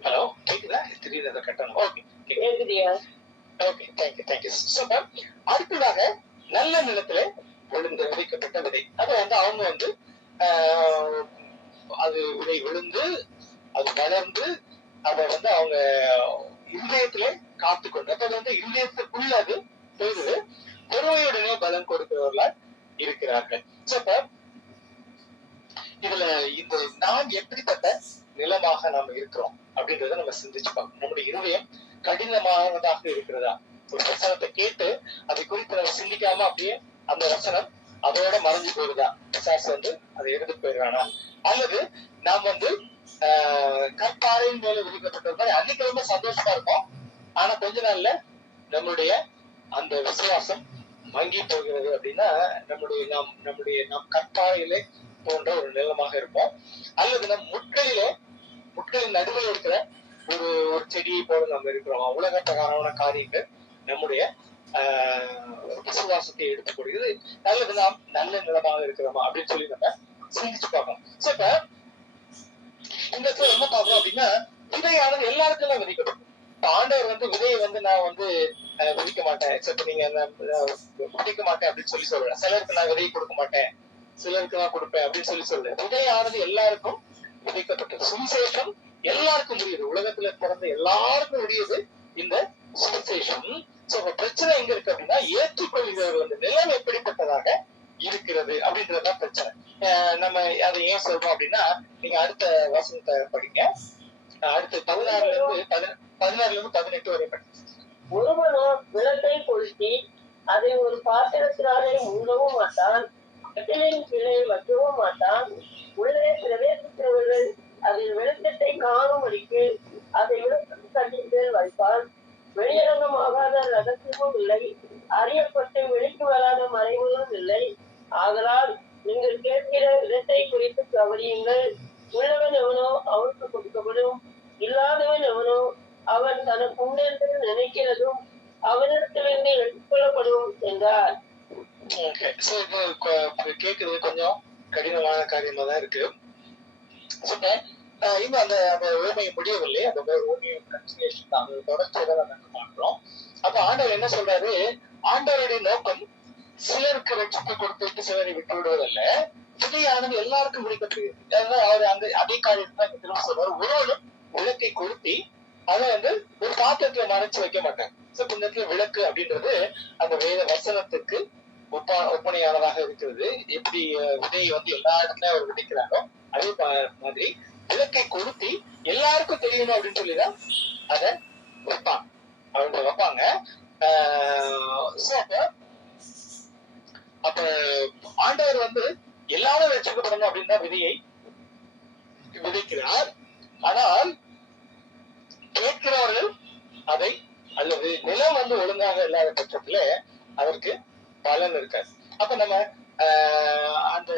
ஹலோ கேக்குதா? திடீர்னு கட்டணும். Okay, thank you. அடுத்ததாக நல்ல நிலத்துல விழுந்து விதைக்கப்பட்ட விதை. அதை வந்து அவங்க வந்து அது விதை விழுந்து அது வளர்ந்து அதை வந்து அவங்க இருதயத்திலே காத்துக்கொண்டு அப்ப வந்து இருதயத்துக்குள்ள அது போயிடுது, பொறுமையுடனே பலன் கொடுக்கிறவர்களா இருக்கிறார்கள். இதுல இந்த நாம் எப்படிப்பட்ட நிலமாக நாம் இருக்கிறோம் அப்படின்றத நம்ம சிந்திச்சு பார்க்கணும். நம்முடைய இருதயம் கடினமானதாக இருக்கிறதா? ஒரு வசனத்தை கேட்டு அதை குறித்து நம்ம சிந்திக்காம அப்படியே அந்த வசனம் அதோட மறைஞ்சு போயிருதா? பிசாசு வந்து அதை எடுத்து போயிடுறானா? அல்லது நாம் வந்து கற்பாறையின் மேல விதிக்கப்பட்டது மாதிரி அன்னைக்கு ரொம்ப சந்தோஷமா இருக்கும், ஆனா கொஞ்ச நாள்ல நம்மளுடைய அந்த விசுவாசம் மங்கி போகிறது அப்படின்னா நம் கற்பாறையிலே போன்ற ஒரு நிலமாக இருப்போம். அல்லது நம் முட்களின் நடுவில் இருக்கிற ஒரு செடியை போல நம்ம இருக்கிறோம். உலக பிரகாரமான காரியங்கள் நம்முடைய விசுவாசத்தை எடுத்துக் கொடுக்குது. அல்லது நாம் நல்ல நிலமாக இருக்கிறோமா அப்படின்னு சொல்லி நம்ம சிந்திச்சு பார்க்கணும். இப்ப இந்த இடத்துல என்ன பார்க்கணும் அப்படின்னா விதையானது எல்லாருக்கும் விதிக்கப்படும். ஆண்டவர் வந்து விதையை வந்து நான் வந்து விதிக்க மாட்டேன், எக்ஸப்ட் நீங்க விதிக்க மாட்டேன் அப்படின்னு சொல்லி சொல்றேன். சிலருக்கு நான் விதையை கொடுக்க மாட்டேன், சிலருக்கு நான் கொடுப்பேன் அப்படின்னு சொல்லி சொல்றேன். விதையானது எல்லாருக்கும் விதைக்கப்பட்டது. சுவிசேஷம் எல்லாருக்கும் முடியுது, உலகத்துல பிறந்த எல்லாருக்கும் முடியுது இந்த சுவிசேஷம். பிரச்சனை எங்க இருக்கு அப்படின்னா ஏற்றுக்கொள்கிறவர்கள் அந்த நிலம் எப்படிப்பட்டதாக இருக்கிறது அப்படின்றதுதான் பிரச்சனை. நம்ம அதை ஏன் சொல்றோம் அப்படின்னா நீங்க அடுத்த வசனத்தை படிங்க. அடுத்து 16 வரை படிங்க. ஒருவனோ விளக்கை கொளுத்தி அதை ஒரு பாத்திரத்தினாலே மூடவும் மாட்டான், கட்டிலின் கீழே வைக்கவும் மாட்டான். உள்ளே பிரவேசிக்கிறவர்கள் அதில் வெளிச்சத்தை காணும்படிக்கு அதை விளக்கு கட்டிட்டு வைப்பான். வெளியரங்கமாகாத ரகசியமும் இல்லை, அறியப்பட்டு வெளிக்கு வராத மறைவுகளும் இல்லை. ஆதலால் நீங்கள் கேட்கிற விதத்தை குறித்து கவனியுங்கள். உள்ளவன் எவனோ அவனுக்கு கொடுக்கப்படும், இல்லாதவன் எவனோ அவன் தனக்கு உண்டென்று நினைக்கிறதும் அவனிடத்திலிருந்து எடுத்துக்கொள்ளப்படும் என்றார். கேக்குறது கொஞ்சம் கடினமான காரியமா தான் இருக்கு. இன்னும் அந்த ஓமையை முடியவில்லை, அந்த கன்டினியூஷன் அந்த தொடர்ச்சியை நம்ம பார்க்கிறோம். அப்ப ஆண்டவர் என்ன சொல்றாரு? ஆண்டவருடைய நோக்கம் சிலருக்கு ரட்சிப்பு கொடுத்துட்டு சிலரை விட்டு விடுவதல்ல, விதையானது எல்லாருக்கும் விடுக்கப்பட்டது. அவர் அந்த அதே காரியத்தை திரும்ப சொல்றாரு. ஒருவனும் விளக்கை கொளுத்தி அதை வந்து ஒரு பாத்திரத்துல மறைச்சு வைக்க மாட்டாங்க. இந்த இடத்துல விளக்கு அப்படின்றது அந்த வேத வசனத்துக்கு ஒப்பனையானதாக இருக்கிறது. எப்படி விதையை வந்து எல்லா இடத்துலயும் அவர் விதைக்கிறாரோ அதே மாதிரி விளக்கை கொளுத்தி எல்லாருக்கும் தெரியணும் அப்படின்னு சொல்லிதான் அதை வைப்பாங்க. அவங்க வைப்பாங்க. அப்ப ஆண்டவர் வந்து எல்லாரும் ரட்சிக்கப்படணும் அப்படின்னு தான் விதியை விதைக்கிறார். ஆனால் கேட்கிறவர்கள் அதை அல்லது நிலம் வந்து ஒழுங்காக இல்லாத பட்சத்துல அதற்கு பலன் இருக்காது. அப்ப நம்ம அந்த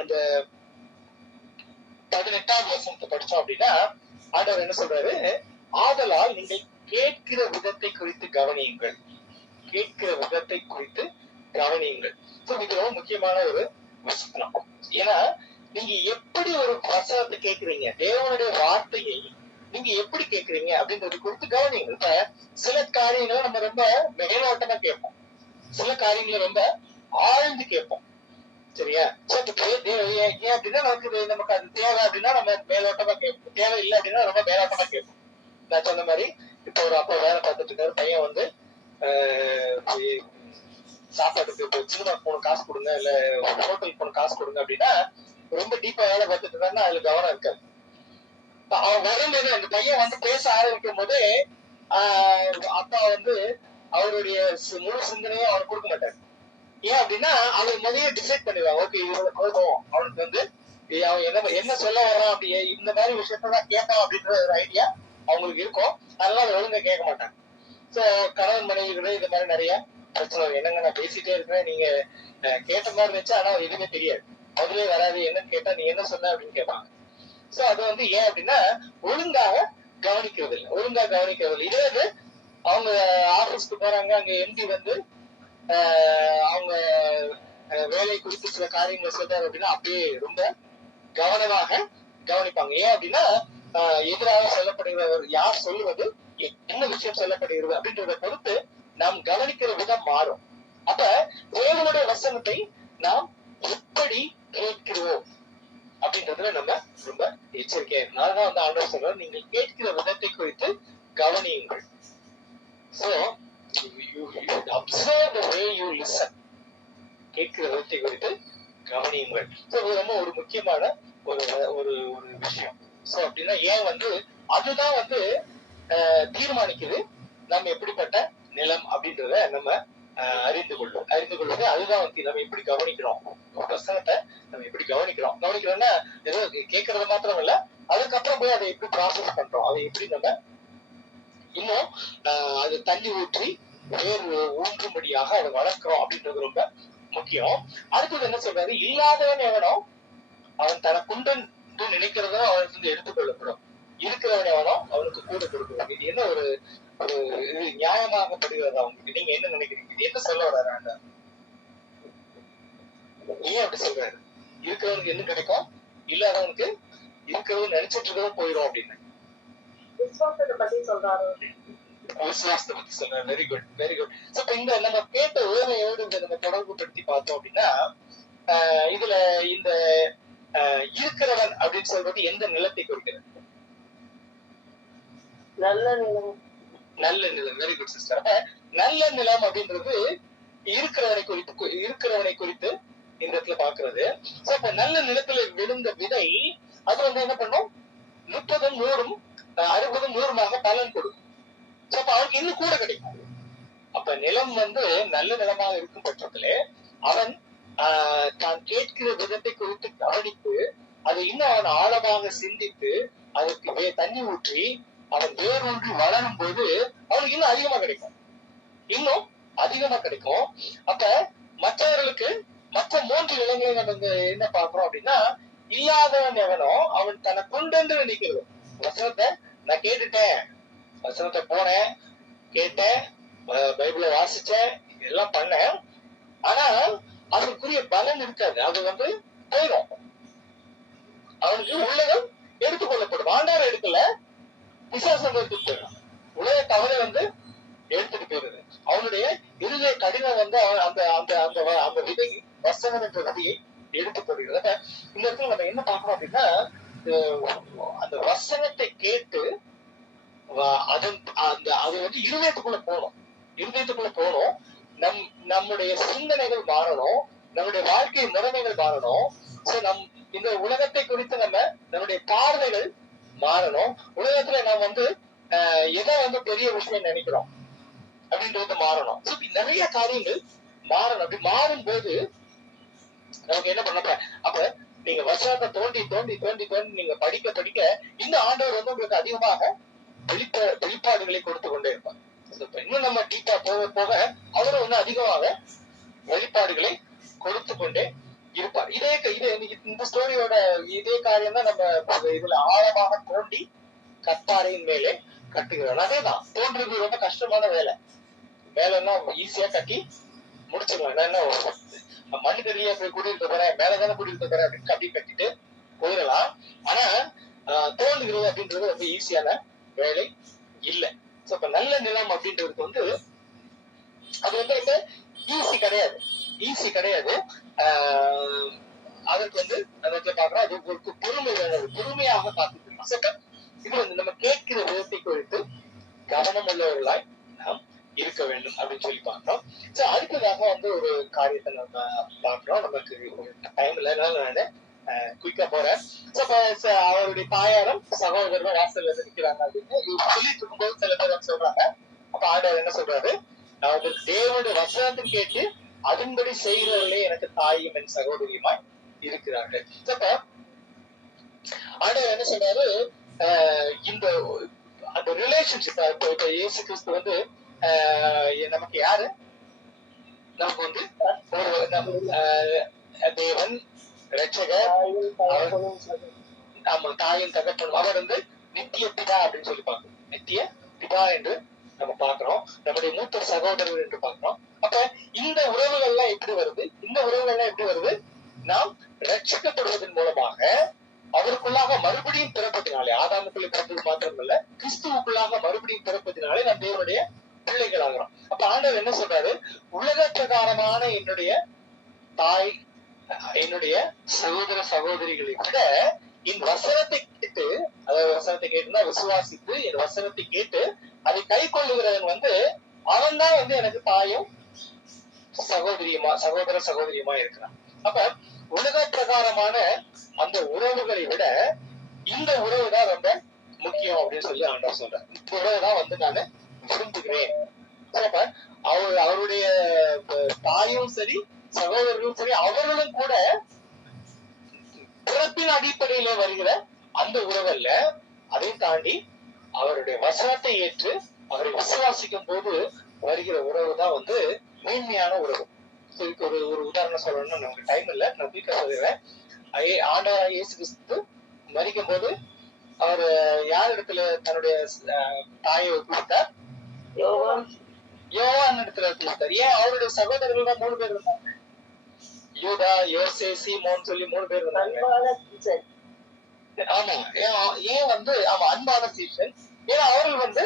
அந்த 18ஆம் வசனத்தை படிச்சோம் அப்படின்னா ஆண்டவர் என்ன சொல்றாரு, ஆதலால் நீங்கள் கேட்கிற விதத்தை குறித்து கவனியுங்கள், கேட்கிற விதத்தை குறித்து கவனியுங்கள். இது ரொம்ப முக்கியமான ஒரு வசனம். ஏன்னா நீங்க எப்படி ஒரு வசனத்தை கேட்கிறீங்க, தேவனுடைய வார்த்தையை நீங்க எப்படி கேட்கிறீங்க அப்படின்றது குறித்து கவனிங்க. இப்ப சில காரியங்களை நம்ம ரொம்ப மேலோட்டமா கேட்போம், சில காரியங்களை ரொம்ப ஆழ்ந்து கேட்போம். சரியா? ஏன் அப்படின்னா நமக்கு அது தேவை அப்படின்னா நம்ம மேலோட்டமா கேட்போம், தேவை இல்லை அப்படின்னா ரொம்ப மேலோட்டமா கேட்போம். நான் சொன்ன மாதிரி இப்ப ஒரு அப்பா வேலை பார்த்துட்டு இருக்காரு, பையன் வந்து சாப்பாட்டுக்கு இப்போ சினிமா போன காசு கொடுங்க, இல்ல ஹோட்டலுக்கு போன காசு கொடுங்க அப்படின்னா ரொம்ப டீப்பா வேலை பார்த்துட்டு இருந்தாருன்னா அதுல கவனம் இருக்காது. அவன் வரும்போது அந்த பையன் வந்து பேச ஆரம்பிக்கும் போதே அப்பா வந்து அவருடைய முழு சிந்தனையும் அவனுக்கு கொடுக்க மாட்டாரு. ஏன் அப்படின்னா அவன் முதல்ல டிசைட் பண்ணிடுவான், ஓகே இவனுக்கு போதும், அவனுக்கு வந்து அவன் என்ன சொல்ல வரான், அப்படி இந்த மாதிரி விஷயத்தான் கேட்பான் அப்படின்ற ஒரு ஐடியா அவங்களுக்கு இருக்கும். அதனால அதை ஒழுங்கா கேட்க மாட்டாங்க. சோ கணவன் மனைவிகளே இது மாதிரி நிறைய பிரச்சனை. என்னங்க நான் பேசிட்டே இருக்கிறேன், நீங்க கேட்ட மாதிரி இருந்துச்சு ஆனா எதுவுமே தெரியாது, முதலே வராது, என்னன்னு கேட்டா நீ என்ன சொன்ன அப்படின்னு கேட்பாங்க. சோ அது வந்து ஏன் அப்படின்னா ஒழுங்காக கவனிக்கிறது இல்லை, ஒழுங்கா கவனிக்கிறது இல்லை. இதே வந்து அவங்க ஆபீஸ்க்கு போறாங்க, அங்க எம்டி வந்து அவங்க வேலை குறித்து சில காரியங்களை சொல்றாரு அப்படின்னா அப்படியே ரொம்ப கவனமாக கவனிப்பாங்க. ஏன் அப்படின்னா எதிராக சொல்லப்படுகிறவர் யார், சொல்லுவது என்ன விஷயம் சொல்லப்படுகிறது அப்படின்றத பொறுத்து நாம் கவனிக்கிற விதம் மாறும். அப்ப தேவனுடைய வசனத்தை நாம் எப்படி கேட்கிறோம் அப்படின்றதுல நம்ம ரொம்ப எச்சரிக்கையா இருக்கணும். அதனால வந்து ஆண்டவர் சொல்றாரு, நீங்கள் கேட்கிற விதத்தை குறித்து கவனியுங்கள். So you observe the way you listen. கேட்கிற விதத்தை குறித்து கவனியுங்கள். இது ரொம்ப ஒரு முக்கியமான ஒரு ஒரு ஒரு விஷயம். சோ அப்படின்னா ஏன் வந்து அதுதான் வந்து தீர்மானிக்குது நம்ம எப்படிப்பட்ட நிலம் அப்படின்றத நம்ம அறிந்து கொள்வது. அதுதான் வந்து நம்ம எப்படி கவனிக்கிறோம், வசனத்தை நம்ம எப்படி கவனிக்கிறோம்னா ஏதோ கேட்கறது மாத்திரம் இல்ல, அதுக்கப்புறம் போய் அதை எப்படி ப்ராசஸ் பண்றோம், அதை எப்படி நம்ம இன்னும் அது தண்ணி ஊற்றி வேறு ஊன்றும்படியாக அதை வளர்க்கிறோம் அப்படின்றது ரொம்ப முக்கியம். அடுத்தது என்ன சொல்றாரு, இல்லாதவன் எவனோ அவன் தனக்குண்டு நினைக்கிறதோ அவனுக்கு எடுத்துக்கொள்ளப்படும், இருக்கிறவன் எவனோ அவனுக்கு கூட கொடுக்கணும். இது என்ன ஒரு இது நியாயமாகப்படுகிறதா உங்களுக்கு? நீங்க என்ன நினைக்கிறீங்க? இது என்ன சொல்ல வர்றாரு ஆண்டவர்? ஏன் அப்படி சொல்றாரு? இருக்கிறவனுக்கு என்ன கிடைக்கும், இல்லாதவனுக்கு இருக்கிறவன் நினைச்சிட்டு இருக்கவும் போயிடும் அப்படின்னு விசுவாசத்தை பத்தி சொல்றாரு. விசுவாசத்தை பத்தி சொல்றாரு. Very good, very good. இப்ப இந்த நம்ம கேட்ட உரிமையோடு இந்த நம்ம தொடர்பு படுத்தி பார்த்தோம் அப்படின்னா இதுல இந்த இருக்கிறவன் அப்படின்னு சொல்றது எந்த நிலத்தை குறிக்கிறது? நல்ல நிலம். நல்ல நிலம். Very good sister. நல்ல நிலம் அப்படின்றது இருக்கிறவனை குறித்து இந்த இடத்துல பாக்குறது. அப்ப நல்ல நிலத்துல விழுந்த விதை அது வந்து என்ன பண்ணும், 30, 100, 60, 100 பலன் கொடுக்கும். அப்ப அவனுக்கு இன்னும் கூட கிடைக்கும். அப்ப நிலம் வந்து நல்ல நிலமாக இருக்கும் பட்சத்துல அவன் தான் கேட்கிற விதத்தை குறித்து கவனித்து அதை இன்னும் அவன் ஆழமாக சிந்தித்து அதற்கு தண்ணி ஊற்றி அவன் வேரூன்றி வளரும் போது அவனுக்கு இன்னும் அதிகமா கிடைக்கும். அப்ப மற்றவர்களுக்கு மற்ற 3 நிலங்களை நம்ம என்ன பாக்குறோம் அப்படின்னா, இல்லாதவன் எவனோ அவன் தன்னை கொண்டு நினைக்கிறது. வசனத்தை நான் கேட்டுட்டேன், வசனத்தை போனேன், கேட்டேன், பைபிளை வாசிச்சேன், எல்லாம் பண்ணேன், ஆனா அதுக்குரிய பலன் இருக்காது. அது வந்து போயிடும், அவனுக்கு உள்ளதும் எடுத்துக்கொள்ளப்படும். ஆண்டவர் எடுக்கல, பிசாசம் எடுத்துட்டு போயிடும். உலக தவறை வந்து எடுத்துட்டு போயிருது. அவனுடைய இருதய கடினம் வந்து அந்த அந்த அந்த அந்த விதை வசனம் என்ற விதையை எடுத்து போடுகிறது. இந்த இடத்துல நம்ம என்ன பார்க்கணும் அப்படின்னா, அந்த வசனத்தை கேட்டு அது வந்து இருதயத்துக்குள்ள போகணும். நம்முடைய சிந்தனைகள் மாறணும், நம்முடைய வாழ்க்கை முறைமைகள் மாறணும். இந்த உலகத்தை குறித்து நம்முடைய பார்வைகள் மாறணும். உலகத்துல நாம் வந்து எதை வந்து பெரிய விஷயம் நினைக்கிறோம் அப்படின்றது மாறணும். நிறைய காரியங்கள் மாறணும். அப்படி மாறும் போது நமக்கு என்ன பண்ண, அப்ப நீங்க வசனத்தை தோண்டி தோண்டி தோண்டி தோண்டி நீங்க படிக்க படிக்க இன்னும் ஆண்டவர் வந்து உங்களுக்கு அதிகமாக வெளிப்பாடுகளை கொடுத்து கொண்டே இருப்பார். இன்னும் நம்ம டீப்பா போக போக அவரும் வந்து அதிகமாக வெளிப்பாடுகளை கொடுத்து கொண்டே இருப்பார். இந்த ஸ்டோரியோட இதே காரியம் தான் நம்ம இதுல ஆழமாக தோண்டி கற்பாறையின் மேலே கட்டுகிறோம். அதேதான், தோன்றது ரொம்ப கஷ்டமான வேலை. வேலைன்னா ஈஸியா கட்டி முடிச்சிடலாம். என்ன மனிதர்களே போய் குடியிருக்க போறேன், மேலதானே குடியிருக்க போறேன் அப்படின்னு அப்படி கட்டிட்டு போயிடலாம். ஆனா தோன்றுகிறது அப்படின்றது ரொம்ப ஈஸியான வேலை இல்லை. இப்ப நல்ல நிலம் அப்படின்றது வந்து அது வந்து ஈஸி கிடையாது. அதற்கு வந்து அதற்கு பாக்குறோம், அது ஒரு பொறுமை வேணும், பொறுமையாக காத்துக்கணும். இது வந்து நம்ம கேட்கிற விதத்தை குறித்து கவனம் உள்ளவர்களாய் நாம் இருக்க வேண்டும் அப்படின்னு சொல்லி பார்க்கிறோம். சோ அடுத்ததாக வந்து ஒரு காரியத்தை நம்ம பார்க்கிறோம். நமக்கு டைம் இல்லைனால குயிக்கா போறேன். அவருடைய தாயாரும் சகோதரரும் வாசல்ல இருக்கிறாங்க அப்படின்னு சொல்லிட்டு இருக்கும்போது சில பேர் சொல்றாங்க. அப்ப ஆண்டவர் என்ன சொல்றாரு, நான் தேவனுடைய வசனத்தை கேட்டு அதன்படி செய்கிறவர்களே எனக்கு தாயும் என் சகோதரியுமாய் இருக்கிறார்கள். அப்ப ஆண்டவர் என்ன சொல்றாரு, இந்த அந்த ரிலேஷன்ஷிப், இப்ப இயேசு கிறிஸ்து வந்து நமக்கு யாரு, நமக்கு வந்து தேவன் ரட்சகர், ஆமா தாயின் தகப்பன், அவர் வந்து நித்திய பிதா அப்படின்னு சொல்லி பார்க்கிறோம். நித்திய பிதா என்று நம்ம பார்க்கிறோம். நம்முடைய மூத்த சகோதரர்கள் என்று பார்க்கிறோம். அப்ப இந்த உறவுகள்லாம் எப்படி வருது, நாம் ரட்சிக்கப்படுவதன் மூலமாக அவருக்குள்ளாக மறுபடியும் பிறப்பதினாலே, ஆதாமுக்குள்ளே பிறப்பது மாத்திரமல்ல, கிறிஸ்துவுக்குள்ளாக மறுபடியும் பிறப்பதினாலே நாம் தேவனுடைய பிள்ளைகள் ஆகிறோம். அப்ப ஆண்டவர் என்ன சொல்றாரு, உலக பிரகாரமான என்னுடைய தாய், என்னுடைய சகோதர சகோதரிகளை விட என் வசனத்தை கேட்டு, அதாவது வசனத்தை கேட்டுனா விசுவாசித்து என் வசனத்தை கேட்டு அதை கை கொள்ளுகிறவன் வந்து அவன் தான் வந்து எனக்கு தாயும் சகோதர சகோதரியுமா இருக்கிறான். அப்ப உலக பிரகாரமான அந்த உறவுகளை விட இந்த உறவு தான் ரொம்ப முக்கியம் அப்படின்னு சொல்லி ஆண்டவர் சொல்றேன். இந்த உறவு தான் வந்து நான் விரும்புகிறேன். அப்ப அவருடைய தாயும் சரி சகோதரர்களும் சரி, அவர்களும் கூட பிறப்பின் அடிப்படையில வருகிற அந்த உறவல்ல, அதை தாண்டி அவருடைய வசனத்தை ஏற்று அவரை விசுவாசிக்கும் போது வருகிற உறவு தான் வந்து மேன்மையான உறவு. இதுக்கு ஒரு உதாரணம் சொல்லணும்னா நமக்கு டைம் இல்லை, நான் வீட்டில் சொல்லிடுறேன். ஆண்டவராகிய இயேசு கிறிஸ்து மரிக்கும் போது அவர் யார் இடத்துல தன்னுடைய தாயை ஒப்புவித்தார்? யோவான் இடத்துல ஒப்புவித்தார். ஏன்? அவருடைய சகோதரர்கள் தான் 3 பேர் இருந்தாங்க. யூதா, யோசே, சீமோன் சொல்லி 3 பேர் இருந்தாங்க. ஆமா, ஏன் வந்து அன்பான சீஷன். ஏன்னா அவர்கள் வந்து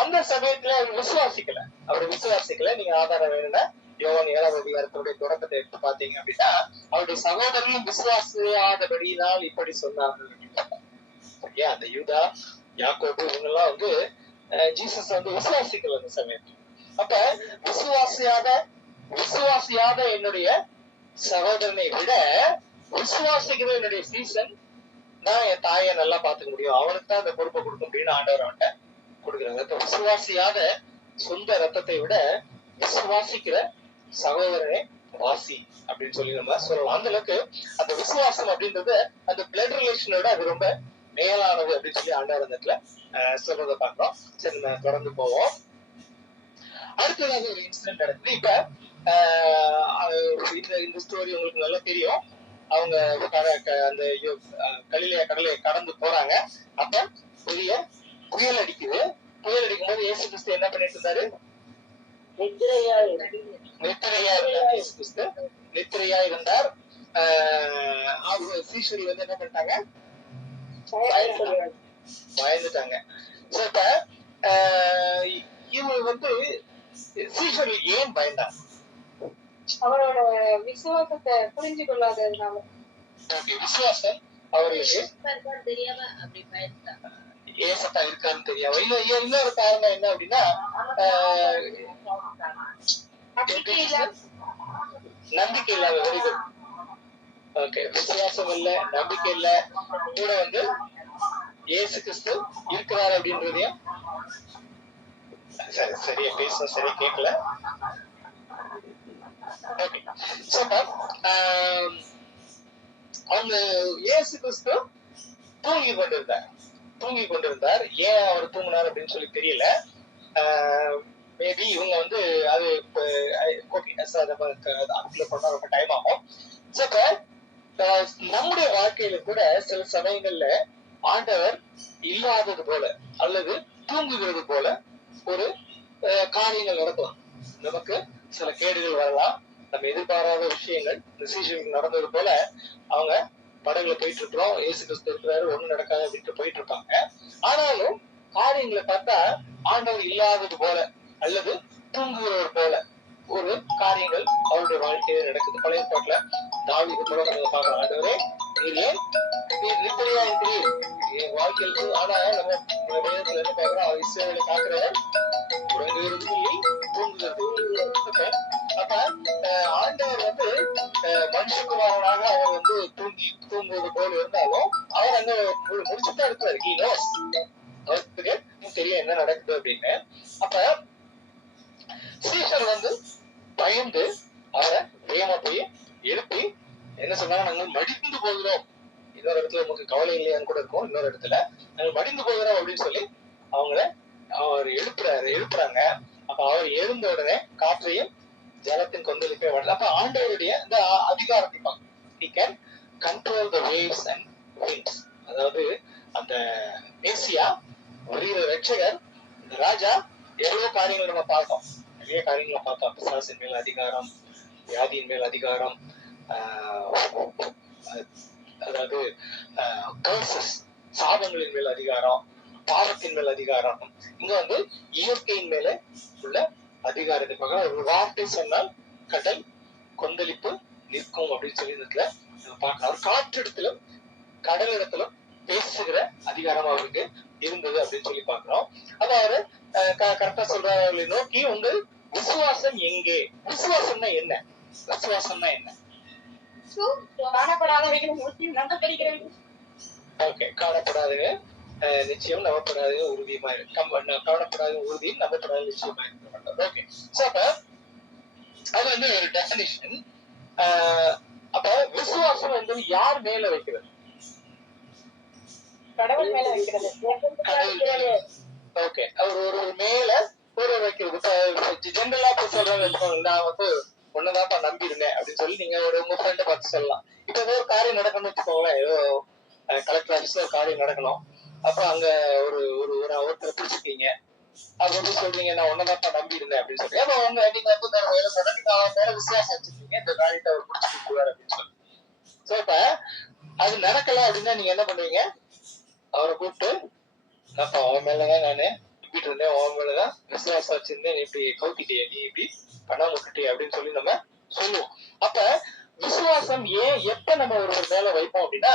அந்த சமயத்துல அவர் விசுவாசிக்கல. நீங்க ஆதாரம் வேணும்னா யோவான் 7ஆம் அதிகாரத்துடைய தொடக்கத்தை எடுத்து பாத்தீங்க அப்படின்னா, அவருடைய சகோதரர்களும் விசுவாசியாதபடியினால் இப்படி சொன்னார்கள். ஏன் அந்த யூதா, யாக்கோபு இவங்க எல்லாம் வந்து ஜீசஸ் வந்து விசுவாசிக்கல அந்த சமயத்துல. அப்ப விசுவாசியாத என்னுடைய சகோதரனை விட விசுவாசிக்கிற என்னுடைய சீசன் தான் என் தாயை நல்லா பாத்துக்க முடியும், அவனுக்கு தான் அந்த பொறுப்பை கொடுக்க முடியும்னு ஆண்டவர் அவன்கிட்ட கொடுக்குறாங்க. இப்ப விசுவாசியாத சொந்த ரத்தத்தை விட விசுவாசிக்கிற சகோதரனே வாசி அப்படின்னு சொல்லி நம்ம சொல்லலாம். அந்த அளவுக்கு அந்த விசுவாசம் அப்படின்றது அந்த பிளட் ரிலேஷனோட அது ரொம்ப மேலானது அப்படின்னு சொல்லி ஆண்டவர் அந்த இடத்துல சொல்றதை பாக்குறோம். சரி, நம்ம தொடர்ந்து போவோம். அடுத்ததாக ஒரு இன்சிடென்ட் நடக்குது. இப்ப இந்த ஸ்டோரி உங்களுக்கு நல்லா தெரியும். அவங்க அந்த கலிலேயா கடலை கடந்து போறாங்க. அப்ப பெரிய புயல் அடிக்குது. புயல் அடிக்கும் போது இயேசு கிறிஸ்து என்ன பண்ணிட்டு இருந்தாரு? நித்திரையா இருந்தார். சீஷரி வந்து என்ன பண்ணிட்டாங்க? பயந்துட்டாங்க. இவங்க வந்து சீஷரி ஏன் பயந்தாங்க? அவரோட விசுவாசத்தை புரிஞ்சு கொள்ளாததுனால. விசுவாசம் அவர்களுக்கு தெரியாம ஏசப்பா இருக்கான்னு தெரியாம. இன்னொரு காரணம் என்ன அப்படின்னா, நம்பிக்கை இல்லாத. Very good. ஓகே, விசுவாசம் இல்ல, நம்பிக்கை இல்ல, கூட வந்து இயேசு கிறிஸ்து இருக்கிறார் அப்படின்றதையும் சரியா பேச சரியா கேட்கல. ஓகே. சோ அவங்க இயேசு கிறிஸ்து தூங்கி கொண்டிருந்தார். ஏன் அவர் தூங்கினார் அப்படின்னு சொல்லி தெரியல. மேபி இவங்க வந்து அது பண்ணா ரொம்ப டைம் ஆகும். நம்முடைய வாழ்க்கையில கூட சில சமயங்கள்ல ஆண்டவர் இல்லாதது போல அல்லது தூங்குகிறது போல ஒரு காரியங்கள் நடக்கலாம். நமக்கு சில கேடுகள் வரலாம். நம்ம எதிர்பாராத விஷயங்கள் நடந்தது போல அவங்க படகுல போயிட்டு இருக்கிறோம், இயேசு கிறிஸ்து இருக்கிறாரு, ஒண்ணும் நடக்காது அப்படின்ட்டு போயிட்டு இருப்பாங்க. ஆனாலும் காரியங்களை பார்த்தா ஆண்டவர் இல்லாதது போல அல்லது தூங்குகிறவர் போல ஒரு காரியங்கள் அவருடைய வாழ்க்கையில நடக்குது. பழைய பாட்டுல தாவீது போல நம்ம பார்க்கலாம், ஆண்டவரே நீர் ஏன் நீர் நித்திரையா இருக்கிறீர் என் வாழ்க்கையில. ஆனா நம்ம வேதத்துல என்ன பார்க்கிறோம், அவர் இஸ்ரவேலை காக்கிறவர் உறங்குகிறது இல்லை தூங்குகிறது. அப்ப ஆண்டவர் வந்து மனுஷகுமாரனாக அவர் வந்து தூங்குவது போல இருந்தாலும் அவர் அங்க முடிச்சுதான் இருக்கிறார். ஹி நோஸ், அவருக்கு தெரியும் என்ன நடக்குது அப்படின்னு. அப்ப சீஷர் வந்து பயந்து அவரை வேகமா போய் எழுப்பி என்ன சொன்னாங்க, நாங்கள் மடிந்து போகிறோம். இன்னொரு இடத்துல உங்களுக்கு கவலை இல்லையான்னு கூட இருக்கும். இன்னொரு இடத்துல நாங்கள் மடிந்து போகிறோம் அப்படின்னு சொல்லி அவங்கள அவர் எழுப்புறாங்க. அப்ப அவர் எழுந்த உடனே காற்றையும் ஜலத்தின் கொந்தளிப்பே வரல. அப்ப ஆண்டவருடைய இந்த அதிகாரத்தை he can control the waves and winds. அதாவது அந்த மேசியா வருகிற ரட்சகர், இந்த ராஜா எவ்வளவு காரியங்கள் நம்ம பார்த்தோம், நிறைய காரியங்களை பார்த்தோம். பிசாசின் மேல் அதிகாரம், வியாதியின் மேல் அதிகாரம், அதாவது சாபங்களின் மேல் அதிகாரம், பாவத்தின் மேல் அதிகாரம். இங்க வந்து இயற்கையின் மேல உள்ள அதிகாரத்தை பார்க்கலாம். ஒரு வார்த்தை சொன்னால் கடல் கொந்தளிப்பு நிற்கும் அப்படின்னு சொல்லி பார்க்கலாம். காற்றிடத்திலும் கடல் இடத்திலும் பேசுகிற அதிகாரம் அவருக்கு இருந்தது அப்படின்னு சொல்லி பார்க்கிறோம். அதாவது கரெக்டா சொல்றாரு, அவர்களை நோக்கி உங்கள் விசுவாசம் எங்கே? விசுவாசம்னா என்ன? விசுவாசம்னா என்ன? காணப்படாதது நிச்சயம், நம்பப்படாத உறுதியுமா இருக்கு. காணப்படாத உறுதியும் நம்பப்படாத நிச்சயமா இருக்க. ஓகே, சோ அப்ப அது வந்து ஒரு டெஃபினிஷன். அப்ப விசுவாசம் என்பது யார் மேல வைக்கிறது? கடவுள் மேல வைக்கிறது. ஓகே, அவர் ஒரு மேல ஒரு வைக்கிறது. ஜென்ரலா சொல்றாங்க, நான் வந்து ஒண்ணுதான்ப்பா நம்பி இருந்தேன் அப்படின்னு சொல்லி நீங்க உங்க ஃப்ரெண்ட பார்த்து சொல்லலாம். இப்ப ஏதோ ஒரு காரியம் நடக்கணும்னு வச்சுக்கோங்களேன், ஏதோ கலெக்டர் ஆபீஸ்ல ஒரு காரியம் நடக்கணும். அப்ப அங்க ஒருத்தரை பிடிச்சிருக்கீங்க, அது வந்து சொல்றீங்க நான் ஒன்னதான்ப்பா நம்பி இருந்தேன் அப்படின்னு சொல்லி. அப்ப நீங்க வந்து வேலை சொன்னா நீங்க அவன் மேல விசுவாசம் வச்சிருக்கீங்க, இந்த காரியத்தை அவர் பிடிச்சிட்டு போவார் அப்படின்னு சொல்லி. சோ இப்ப அது நடக்கல அப்படின்னா நீங்க என்ன பண்ணுவீங்க? அவரை கூப்பிட்டு, அப்ப அவன் மேலதான் நானு நம்பிட்டு இருந்தேன், அவன் மேலதான் விசுவாசம் வச்சிருந்தேன், நீ இப்படி கவுத்திட்டிய, நீ இப்படி பணம் விட்டுட்டிய அப்படின்னு சொல்லி நம்ம சொல்லுவோம். அப்ப விசுவாசம் ஏன் எப்ப நம்ம ஒரு மேல வைப்போம் அப்படின்னா,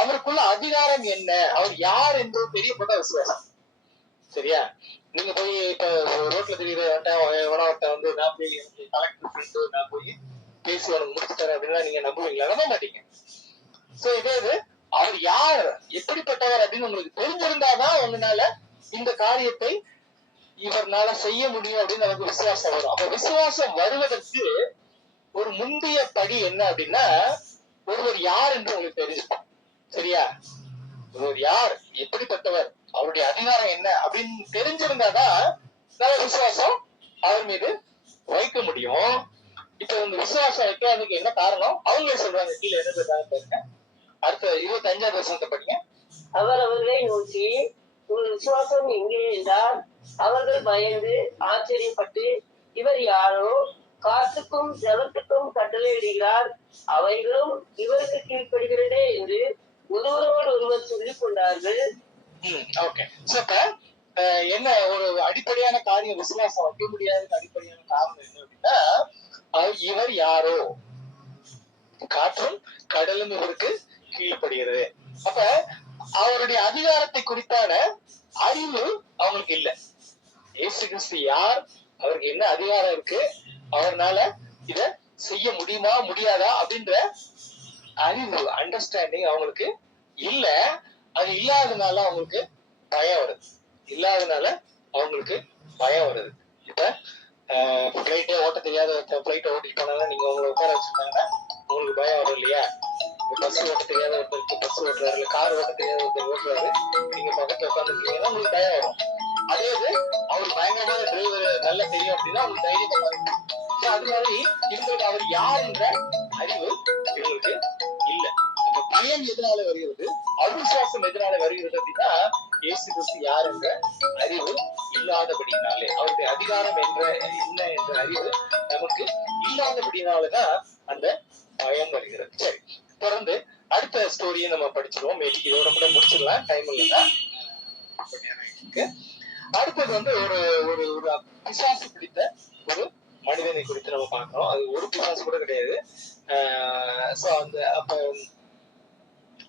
அவருக்குள்ள அதிகாரம் என்ன, அவர் யார் என்று தெரியப்பட்ட விசுவாசம். சரியா? நீங்க போய் இப்ப ரோட்ல தெரியுறவன்ட்ட வந்து நான் போய் கலெக்டர் ஃப்ரெண்டு நான் போய் பேசி அவனுக்கு முடிச்சுட்டேன் அப்படின்னா நீங்க நம்புவீங்களா? நம்ப மாட்டீங்க. சோ இதே இது அவர் யார், எப்படிப்பட்டவர் அப்படின்னு உங்களுக்கு தெரிஞ்சிருந்தாதான் உங்களால இந்த காரியத்தை இவர்னால செய்ய முடியும் அப்படின்னு நமக்கு விசுவாசம் வரும். அப்ப விசுவாசம் வருவதற்கு ஒரு முந்தைய படி என்ன அப்படின்னா, ஒருவர் யார் என்று உங்களுக்கு தெரிஞ்சுக்கும். சரியா? ஒருவர் யார், எப்படிப்பட்டவர், அவருடைய அதிகாரம் என்ன அப்படின்னு தெரிஞ்சிருந்தாதான் நம்ம விசுவாசம் அவர் மீது வைக்க முடியும். இப்ப இந்த விசுவாசம் வைக்காததுக்கு என்ன காரணம் அவங்களே சொல்றாங்க. கீழே என்ன சொல்றாங்க அடுத்த 25வது வசனத்தை படிங்க. அவர் அவர்களை நோக்கி உங்கள் விசுவாசம் எங்கே என்றால், அவர்கள் பயந்து ஆச்சரியப்பட்டு, இவர் யாரோ காற்றுக்கும் ஜலத்துக்கும் கட்டளையிடுகிறார், அவைகளும் இவருக்கு கீழ்ப்படுகிறதே என்று ஒருவரோடு ஒருவர் சொல்லிக் கொண்டார்கள். என்ன ஒரு அடிப்படையான காரியம் விசுவாசம் வைக்க முடியாத அடிப்படையான காரணம் என்ன அப்படின்னா, இவர் யாரோ காற்றும் கடலும் இவருக்கு கீழ்ப்படுகிறது. அப்ப அவருடைய அதிகாரத்தை குறித்தான அறிவு அவங்களுக்கு இல்ல. இயேசு கிறிஸ்து யார், அவருக்கு என்ன அதிகாரம் இருக்கு, அவர்னால இத செய்ய முடியுமா முடியாதா அப்படின்ற அறிவு அண்டர்ஸ்டாண்டிங் அவங்களுக்கு இல்ல. அது இல்லாதனால அவங்களுக்கு பயம் வருது. இப்ப ஃபிளைட்டே ஓட்ட தெரியாத ஒருத்தர் ஃபிளைட்டை ஓட்டிட்டு போனாலும் நீங்க உங்களை உட்கார வச்சிருந்தாங்கன்னா உங்களுக்கு பயம் வரும் இல்லையா? பஸ் ஓட்ட தெரியாத ஒருத்தருக்கு பஸ் ஓட்டுறாரு, இல்ல கார் ஓட்ட தெரியாத ஒருத்தர் ஓட்டுறாரு, நீங்க பக்கத்துல உட்காந்துருக்கீங்கன்னா உங்களுக்கு பயம் வரும். அதே இது அவர் பயங்கரமான டிரைவர் நல்லா தெரியும் அப்படின்னா உங்களுக்கு தைரியத்தை வரும். அது மாதிரி இவங்களுக்கு அவர் யாருன்ற அறிவு இவங்களுக்கு இல்ல. அப்ப பயம் எதனால வருகிறது, அவிசுவாசம் எதனால வருகிறது அப்படின்னா இயேசு கிறிஸ்து யார் என்ற அறிவு இல்லாதபடினாலே, அவருடைய அதிகாரம் என்ன என்ற அறிவு நமக்கு இல்லாதபடினாலதான் அந்த பயம் வருகிறது. சரி, தொடர்ந்து அடுத்த ஸ்டோரியை நம்ம படிச்சிருவோம். மேபி இதோட கூட முடிச்சிடலாம், டைம் இல்லைன்னா. அடுத்தது வந்து ஒரு ஒரு ஒரு பிசாசு பிடித்த ஒரு மனிதனை குறித்து நம்ம பார்க்கிறோம். அது ஒரு பிசாசு கூட கிடையாது. அந்த அப்ப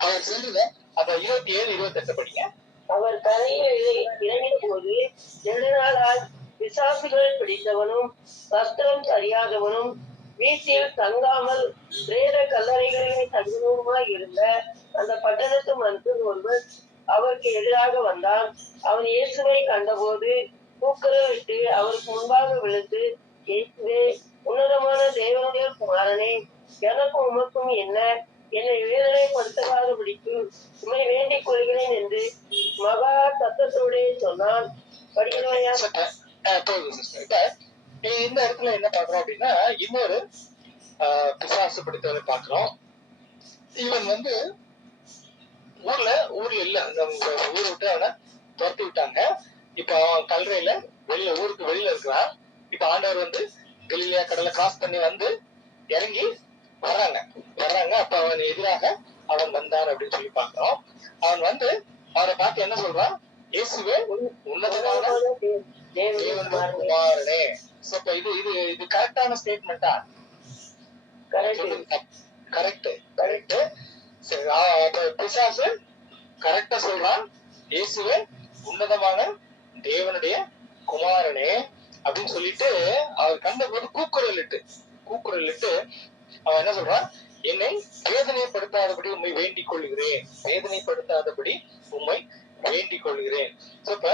அவர் சொல்றத அப்ப 27, 28 படிங்க. அவர் கரையில் இறங்கிய போது நெடுநாளால் பிசாசுகள் பிடித்தவனும் வஸ்திரம் அறியாதவனும் வீட்டில் தங்காமல் பிரேத கல்லறைகளில் தங்குமாய் இருந்த அந்த பட்டணத்து மனுஷன் ஒருவர் அவருக்கு எதிராக வந்தான். அவன் இயேசுவை கண்டபோது கூக்குரலிட்டு அவருக்கு முன்பாக விழுந்து, இயேசுவே, உன்னதமான தேவனுடைய குமாரனே, எனக்கும் உமக்கும் என்ன, என்னை வேதனைப்படுத்தாதபடிக்கு உண்மை வேண்டிக் கொள்கிறேன் என்று மகா சத்தத்தோடே சொன்னான். படிக்கலையா? இந்த இடத்துல என்ன பாக்குறோம் அப்படின்னா இன்னொரு பிசாசு பிடித்தவரை பாக்குறோம். இவன் வந்து ஊர்ல இல்ல, ஊரை விட்டு அவனை துரத்தி விட்டாங்க. இப்ப அவன் கல்றையில ஊருக்கு வெளியில இருக்கிறான். இப்ப ஆண்டவர் வந்து கலிலேயா கடலை கிராஸ் பண்ணி வந்து இறங்கி வர்றாங்க. அப்ப அவன் எதிராக அவன் வந்தான் அப்படின்னு சொல்லி பாக்குறோம். அவன் வந்து அவரை பார்த்து என்ன சொல்றான், இயேசுவே, உன்னதமான குமாரனே. இது கரெக்டான ஸ்டேட்மெண்டா? கரெக்ட். பிசாசு கரெக்டா சொல்றான், இயேசுவே உன்னதமான தேவனுடைய குமாரனே அப்படின்னு சொல்லிட்டு அவர் கண்ட போது கூக்குரலிட்டு அவன் என்ன சொல்றான், என்னை வேதனைப்படுத்தாதபடி உண்மை வேண்டிக் கொள்கிறேன், வேதனைப்படுத்தாதபடி உண்மை வேண்டிக் கொள்கிறேன். இப்ப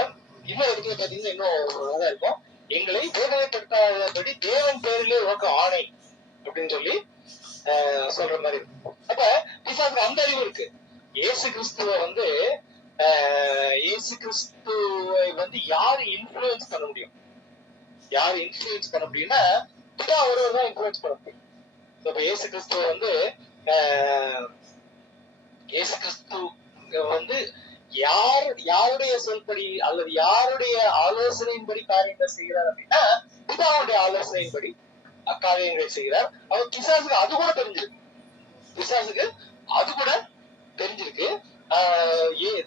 இன்னும் இடத்துல பாத்தீங்கன்னா இன்னும் இருக்கும், எங்களை வேதனைப்படுத்தாதபடி தேவன் பேரிலே உனக்கு ஆணை அப்படின்னு சொல்லி சொல்ற மாதிரி இருக்கும். அப்ப பிசாசுக்கு அந்த அறிவு இருக்கு. இயேசு கிறிஸ்துவை வந்து யாரு இன்ஃபுளுன்ஸ் பண்ண முடியும்? பிதா ஒருவர் தான் இன்ஃபுளுன்ஸ் பண்ண முடியும். இப்ப இயேசு கிறிஸ்துவ வந்து யாருடைய சொல்படி அல்லது யாருடைய ஆலோசனையின்படி காரியங்கள் செய்கிறார் அப்படின்னா பிதாவுடைய ஆலோசனையின்படி காரியங்களை செய்கிறார். அவர் பிசாசுக்கு அது கூட தெரிஞ்சிருக்கு.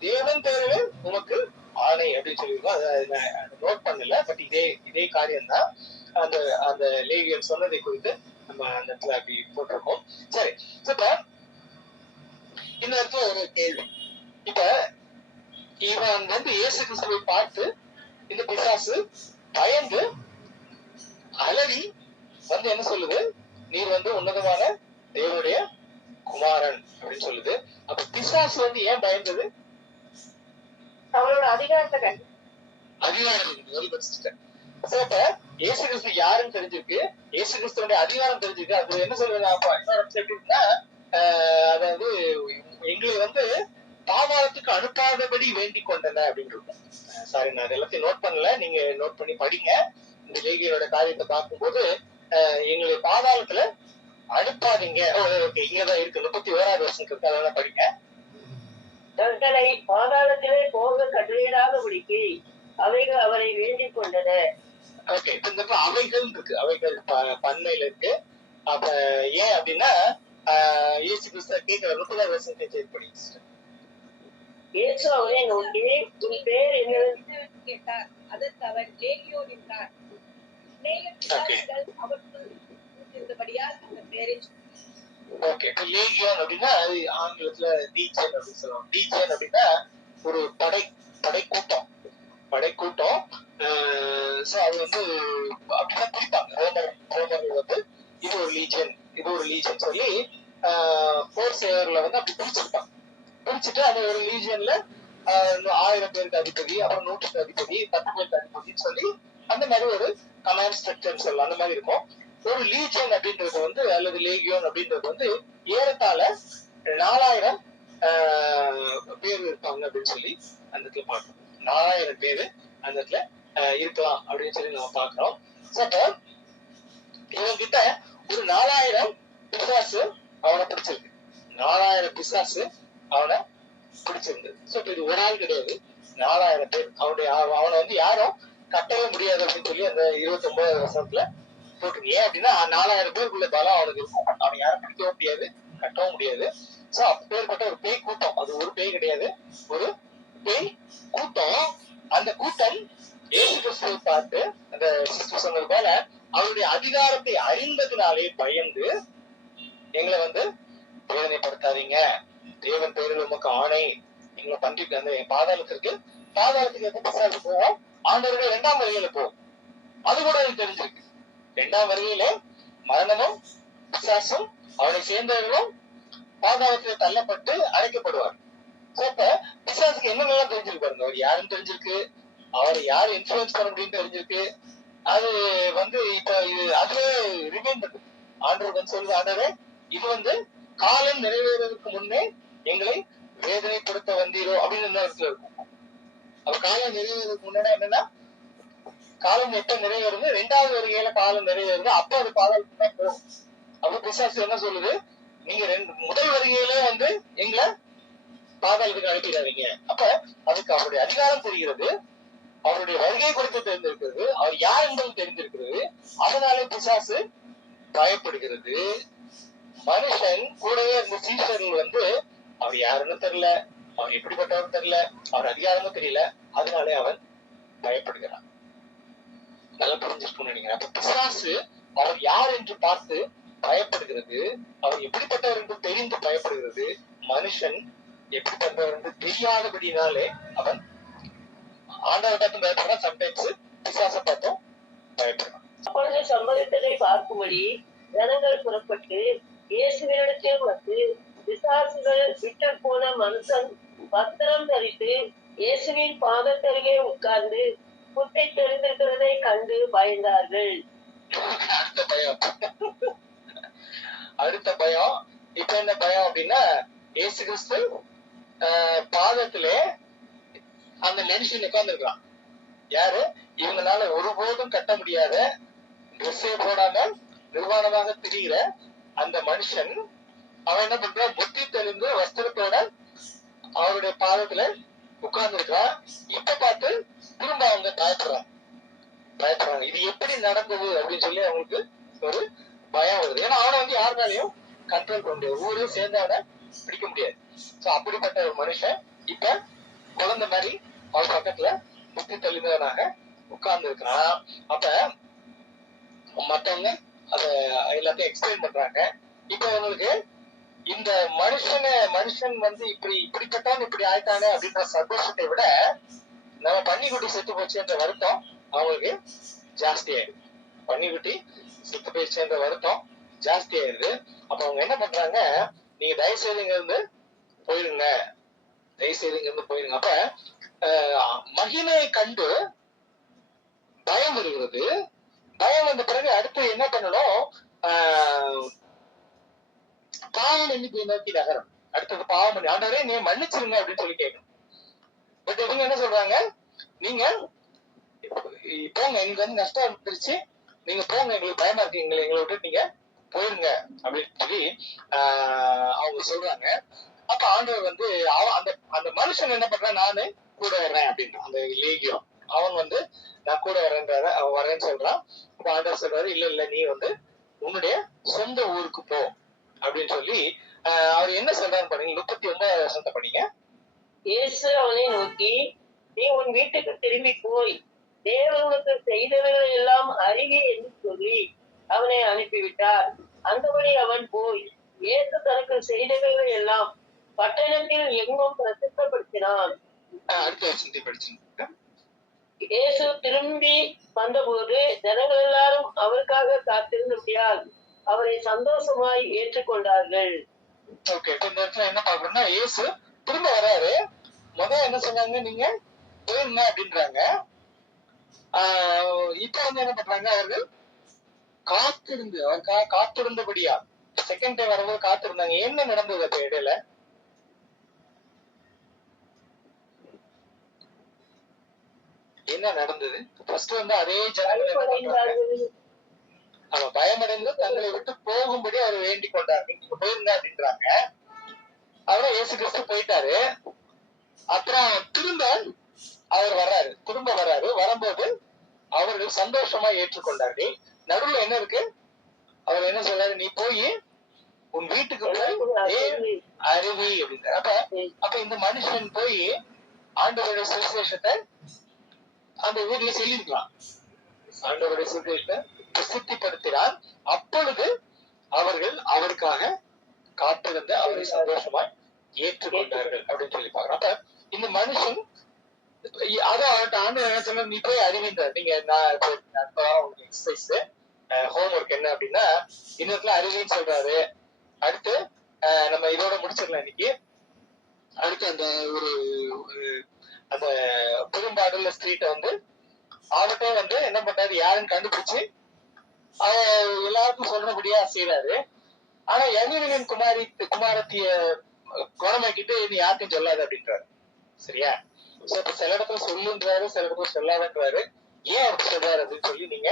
தேவன் பேரிலே உனக்கு ஆணை அப்படின்னு சொல்லியிருக்கோம். நோட் பண்ணல, பட் இதே காரியம் தான் அந்த லேவியர் சொன்னதை குறித்து நம்ம அந்த இடத்துல அப்படி போட்டிருக்கோம். சரி, இப்ப இந்த இடத்துல ஒரு கேள்வி. இப்ப இவன் வந்து இயேசு கிறிஸ்துவை பார்த்து இந்த பிசாசு பயந்து அலறி வந்து என்ன சொல்லுது, நீர் வந்து உன்னதமான தேவனுடைய குமாரன் அப்படின்னு சொல்லுது. அப்ப பிசாசு வந்து ஏன் பயந்தது? அவரோட அதிகாரத்தை இப்ப இயேசு கிறிஸ்து யாருன்னு தெரிஞ்சிருக்கு, இயேசு கிறிஸ்துவனுடைய அதிகாரம் தெரிஞ்சிருக்கு. அது என்ன சொல்றதுன்னா, அதாவது எங்களை வந்து பாதாளத்துக்கு அனுப்பாதபடி வேண்டிக் கொண்டன அப்படின்னு இருக்கும். சாரி, நான் எல்லாத்தையும் நோட் பண்ணல, நீங்க நோட் பண்ணி படிங்க. இந்த லேகியோட காரியத்தை பார்க்கும்போது எங்களை பாதாளத்துல அனுப்பாதீங்க. இங்கதான் இருக்கு, 31வது வருஷம் இருக்கு, அதெல்லாம் படிங்க. தங்களை பாதாளத்திலே போக கட்டளையிடாதபடிக்கு அவைகள் அவரை வேண்டிக் கொண்டன. ஓகே, இந்த அவைகள் இருக்கு, அவைகள் பன்மையில இருக்கு. அப்ப ஏன் அப்படின்னா இயேசு கிறிஸ்து கேட்கிற 30வது வருஷத்தை படி. இயேசு அவரை நோக்கி, உன் பேர் என்னவென்று கேட்டார். அதற்கு அவர் லேகியோன் என்றார். ஓகே, லேகியோன் அப்படின்னா ஆங்கிலத்துல லீஜியன் அப்படின்னு சொல்லுவாங்க. லீஜியன் அப்படின்னா ஒரு படைக்கூட்டம். சோ அது வந்து அப்படிதான் பிரிப்பாங்க. ரோமர்கள் வந்து இது ஒரு லீஜியன் சொல்லி போர் சேவர்ல வந்து அப்படி பிரிச்சுட்டு அந்த ஒரு லீஜியன்ல 1000 பேருக்கு அதிபதி, அப்புறம் 100 பேருக்கு அதிபதி, 10 பேருக்கு அதிபதினு சொல்லி அந்த மாதிரி ஒரு கமாண்ட் ஸ்ட்ரக்சர் சொல்லலாம். அந்த மாதிரி இருக்கும். ஒரு லீஜியன் அப்படின்றது வந்து அல்லது லேகியோன் அப்படின்றது வந்து ஏறத்தாழ 4000 பேர் இருப்பாங்க அப்படின்னு சொல்லி அந்த இடத்துல பார்க்கணும். 4000 பேரு அந்த இடத்துல இருக்கலாம் அப்படின்னு சொல்லி நம்ம பாக்குறோம். இவங்கிட்ட ஒரு 4000 பிசாசு அவனை பிடிச்சிருக்கு. 4000 பிசாசு அவனை பிடிச்சிருந்தது. சோ இது ஒரு ஆள் கிடையாது, 4000 பேர். அவனை வந்து யாரும் கட்டவே முடியாது அப்படின்னு சொல்லி அந்த 29வது வருஷத்துல போட்டுருக்கு. ஏன் அப்படின்னா 4000 பேருக்குள்ள பலம் அவனுக்கு இருக்கும். அவன் யாரும் பிடிக்கவும் முடியாது, கட்டவும் முடியாது. சோ அப்பேற்பட்ட ஒரு பேய் கூட்டம். அது ஒரு பேய் கிடையாது, ஒரு பேய் கூட்டம். அந்த கூட்டம் இயேசு கிறிஸ்துவை பார்த்து அந்த சிஸ்டர் சொன்னது போல அவருடைய அதிகாரத்தை அறிந்ததுனாலே பயந்து எங்களை வந்து வேதனைப்படுத்தாதீங்க, தேவன் பேரில் உமக்கு ஆணை, எங்களை பண்டிக்கு அந்த பாதாளத்துக்கு எந்த பிசாசு போவோம், ஆண்டவர்கள் 2ஆம் வருகையில போவோம். அது கூட எனக்கு தெரிஞ்சிருக்கு. 2ஆம் வருகையில மரணமும் பிசாசும் அவனை சேர்ந்தவர்களும் பாதாளத்துல தள்ளப்பட்டு அழைக்கப்படுவார். இப்ப பிசாசுக்கு என்னென்னலாம் தெரிஞ்சிருக்கு பாருங்க. அவர் யாருன்னு தெரிஞ்சிருக்கு, அவரை யாரு இன்ஃபுளுன்ஸ் பண்ண முடியும்னு தெரிஞ்சிருக்கு. அது வந்து இப்ப இது அதுவே ரிமைன் பண்ணுது. ஆண்டவர் வந்து சொல்லுது, ஆண்டவரே இது வந்து காலம் நிறைவேறதுக்கு முன்னே எங்களை வேதனைப்படுத்த வந்தீரோ அப்படின்னு என்ன இடத்துல இருக்கும். அப்ப காலம் நிறைவேறதுக்கு முன்னாடி என்னன்னா, காலம் எப்ப நிறைவேறுது, 2ஆவது வருகையில காலம் நிறைவேறுது, அப்ப அது பாதாளத்துக்கு தான் போகும். அப்ப பிசாசு என்ன சொல்லுது, நீங்க முதல் வருகையிலே வந்து எங்களை பாதாளத்துக்கு அனுப்பிடாதீங்க. அப்ப அதுக்கு அவருடைய அதிகாரம் தெரிகிறது, அவருடைய வருகை குறித்து தெரிந்திருக்கிறது, அவர் யார் என்பது தெரிந்திருக்கிறது. அதனாலே பிசாசு பயப்படுகிறது. மனுஷன் கூடவே இருந்த சீசர்கள் வந்து அவர் யாருன்னு தெரியல, அவர் எப்படிப்பட்டவர் தெரியல, அவர் அதிகாரமும் தெரியல, அதனாலே அவன் பயப்படுகிறான். நல்லா புரிஞ்சிருக்கும்னு நினைக்கிறேன். அப்ப பிசாசு அவர் யார் என்று பார்த்து பயப்படுகிறது, அவர் எப்படிப்பட்டவர் என்று தெரிந்து பயப்படுகிறது. மனுஷன் எப்படிப்பட்டவர் என்று தெரியாதபடினாலே அவன் ஆண்டவரை பார்த்து பயப்படுறான், சம்டைம்ஸ் பிசாசை பார்த்தும் பயப்படுறான். அப்பொழுது சம்பவித்ததை பார்க்கும்படி ஜனங்கள் புறப்பட்டு இயேசுவினிடத்தில் வந்து, பிசாசுகள் விட்டு போன மனுஷன் வஸ்திரம் தரித்து இயேசுவின் பாதத்தருகே உட்கார்ந்து குட்டை தெரிந்திருக்கிறதை கண்டு பயந்தார்கள். அடுத்த பயம் இப்ப என்ன பயம் அப்படின்னா, இயேசு கிறிஸ்து பாதத்திலே அந்த மனுஷன் உட்கார்ந்து இருக்கான். யாரு? இவங்களால ஒருபோதும் கட்ட முடியாத ட்ரெஸ்ஸே போடாம நிர்வாணமாக திரிகிற அந்த மனுஷன் அவன் என்ன பண்றான், புத்தி தெளிந்து வஸ்திரத்தோட அவருடைய பாதத்துல உட்கார்ந்து இருக்கான். இப்ப பார்த்து திரும்ப அவங்க பயப்படுறாங்க. இது எப்படி நடந்தது அப்படின்னு சொல்லி அவங்களுக்கு ஒரு பயம் வருது. ஏன்னா அவனை வந்து யாருனாலையும் கண்ட்ரோல் பண்ண முடியாது, ஊரே சேர்ந்து அவனை பிடிக்க முடியாது. சோ அப்படிப்பட்ட ஒரு மனுஷன் இப்ப குழந்தை மாதிரி அவர் பக்கத்துல புத்தி தெளிந்தவனாக உட்கார்ந்து இருக்கிறான். அப்ப மத்தவங்க அத எல்லாத்தையும் எக்ஸ்பிளைன் பண்றாங்க. இப்ப அவங்களுக்கு இந்த மனுஷன் வந்து இப்படிப்பட்டவன் இப்படி ஆயிட்டானே அப்படின்ற சந்தோஷத்தை விட நம்ம பன்னிக்குட்டி செத்து போச்சுன்ற வருத்தம் அவங்களுக்கு ஜாஸ்தி ஆயிடுது. பன்னிக்குட்டி செத்து போயிடுச்சுன்ற வருத்தம் ஜாஸ்தி ஆயிடுது. அப்ப அவங்க என்ன பண்றாங்க, நீங்க தயவு செய்து இங்க இருந்து போயிருங்க. அப்ப மகிமையை கண்டு பயம் வருகிறது. பயம் வந்த பிறகு அடுத்து என்ன பண்ணணும், பாவம் எண்ணிக்கை நோக்கி நகரம். அடுத்தது பாவம் பண்ணி ஆண்டவரே நீ மன்னிச்சிருங்க அப்படின்னு சொல்லி கேட்கணும். பட் இவங்க என்ன சொல்றாங்க, நீங்க போங்க, எங்களுக்கு வந்து நஷ்டம் வந்துருச்சு, நீங்க போங்க, எங்களுக்கு பயமா இருக்கு, எங்களை விட்டு நீங்க போயிருங்க அப்படின்னு சொல்லி அவங்க சொல்றாங்க. அப்ப ஆண்டவர் வந்து அந்த மனுஷன் என்ன பண்றான், நானு கூட வர்றேன் அப்படின்றான். அந்த லேகியம் அவன் வந்து நான் கூட வரேன்றாரு, அவன் வரேன்னு சொல்றான். அப்ப ஆண்டவர் சொல்றாரு, இல்ல நீ வந்து உன்னுடைய சொந்த ஊருக்கு போ அப்படின்னு சொல்லி அவர் என்ன சொல்றாரு பண்ணீங்க. 39வது வருஷத்தை பண்ணீங்க. இயேசு அவனை நோக்கி, நீ உன் வீட்டுக்கு திரும்பி போய் தேவனுக்கு செய்தவைகளை எல்லாம் அறிவி என்று சொல்லி அவனை அனுப்பிவிட்டார். அந்தபடி அவன் போய் இயேசு தனக்கு செய்தவைகளை எல்லாம் பட்டணத்தில் எங்கும் பிரசித்தப்படுத்தினான். அடுத்த வருஷத்தை படிச்சு இயேசு திரும்பி வந்தபோது ஜனங்கள் எல்லாரும் அவருக்காக காத்திருந்தபடியால் அவரை சந்தோஷமாய் ஏற்றுக்கொண்டார்கள். ஓகே, இந்த இடத்துல என்ன பாக்குறோம்னா, இயேசு திரும்ப வராரு. முதல்ல என்ன சொன்னாங்க, நீங்க போயிருங்க அப்படின்றாங்க. இப்ப வந்து என்ன பண்றாங்க, அவர்கள் காத்திருந்து அவருக்காக காத்திருந்தபடியா செகண்ட் டைம் வரும்போது காத்திருந்தாங்க. என்ன நடந்தது அப்ப இடையில? என்ன நடந்தது? ஃபர்ஸ்ட் வந்து அதே ஜனங்கள் என்ன பண்றாங்க, ஆமா, பயமடைந்து தங்களை விட்டு போகும்படி அவர் வேண்டிக் கொண்டார். நீங்க போயிருங்க அப்படின்றாங்க. அவரும் இயேசு கிறிஸ்து போயிட்டாரு. அப்புறம் திரும்ப அவர் வர்றாரு, வரும்போது அவர்கள் சந்தோஷமா ஏற்றுக்கொண்டார்கள். நடுவுல என்ன இருக்கு, அவர் என்ன சொல்றாரு, நீ போய் உன் வீட்டுக்கு போய் அறிவி அப்படின்றார். அப்ப இந்த மனுஷன் போய் ஆண்டவருடைய சுவிசேஷத்தை அந்த ஊர்ல சொல்லியிருக்கலாம், ஆண்டவருடைய சுவிசேஷத்தை பிரசித்திப்படுத்தினார். அப்பொழுது அவர்கள் அவருக்காக காத்திருந்த அவரை சந்தோஷமா ஏற்றுக்கொண்டார்கள் அப்படின்னு சொல்லி பாக்குறோம். அப்ப இந்த மனுஷன் அதான் அவர்கிட்ட ஆண்டவர் என்ன சொல்ல, நீ போய் அறிவின்றார். நீங்க எக்ஸசைஸ் ஹோம்ஒர்க் என்ன அப்படின்னா, இன்னொருத்துல அறிவின்னு சொல்றாரு. அடுத்து நம்ம இதோட முடிச்சிடலாம் இன்னைக்கு. அடுத்து அந்த அந்த பெரும்பாடுள்ள ஸ்ட்ரீட்டை வந்து அவர்கிட்ட வந்து என்ன பண்றாரு, யாருன்னு கண்டுபிடிச்சு எல்லாருக்கும் சொல்றபடியா செய்யறாரு. ஆனா யமீனின் குமாரத்திய குணமாக்கிட்டு நீ யாருக்கும் சொல்லாது அப்படின்றாரு. சரியா? சில இடத்துல சொல்லுன்றாரு, சில இடத்துல சொல்லாதன்றாரு. ஏன் அப்படி சொல்றாரு அப்படின்னு சொல்லி நீங்க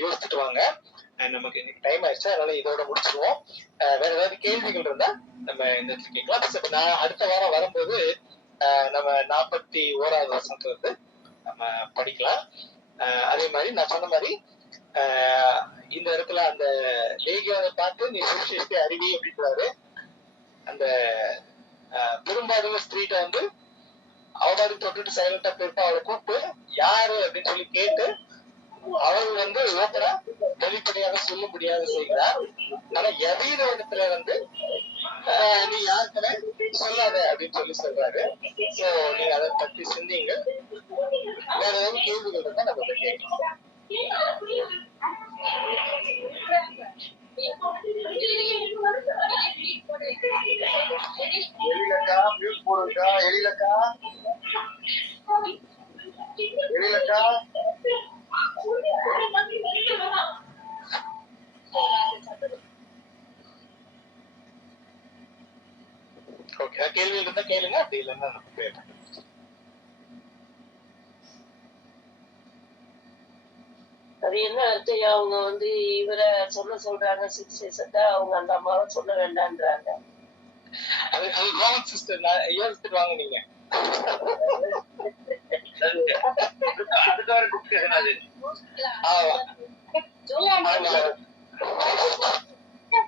யோசிச்சுட்டு வாங்க. நமக்கு இன்னைக்கு டைம் ஆயிடுச்சு, அதனால இதோட முடிச்சிருவோம். வேற ஏதாவது கேள்விகள் இருந்தா நம்ம இந்த இடத்துல கேட்கலாம். நான் அடுத்த வாரம் வரும்போது நம்ம 41வது வசனத்துல இருந்து நம்ம படிக்கலாம். அதே மாதிரி நான் சொன்ன மாதிரி இந்த இடத்துல அந்த லேகியோனை பார்த்து நீ சுவிசேஷத்தை அறிவி அப்படின்றாரு. அந்த பெரும்பாடுள்ள ஸ்ட்ரீட்டை வந்து அவபாடு தொட்டுட்டு சைலண்டா போயிருப்பா. அவளை கூப்பிட்டு யாரு அப்படின்னு சொல்லி கேட்டு அவள் வந்து ஓப்பரா வெளிப்படையாக சொல்ல முடியாத செய்கிறார். ஆனா எவீன இடத்துல வந்து நீ யாருக்குமே சொல்லாத அப்படின்னு சொல்லி சொல்றாரு. சோ நீங்க அதை பத்தி சிந்திங்க. வேற ஏதாவது கேள்விகள் இருந்தா நம்ம கேட்கலாம். எழிலக்கா மியூட் போடுங்கக்கா. எழிலக்கா ஓகே, கேள்வி இருந்தா கேளுங்க, அப்படி இல்லைன்னா நம்ம போயிடலாம். அது என்ன அர்த்தம்? அவங்க வந்து இவரை சொல்றாங்க சுவிசேஷத்தை, அவங்க அந்த அம்மாவை சொல்ல வேண்டான்றாங்க. அது ரோமன் சிஸ்டர் யோசிச்சுட்டு வாங்க நீங்க. அடுத்த புக் எதனாது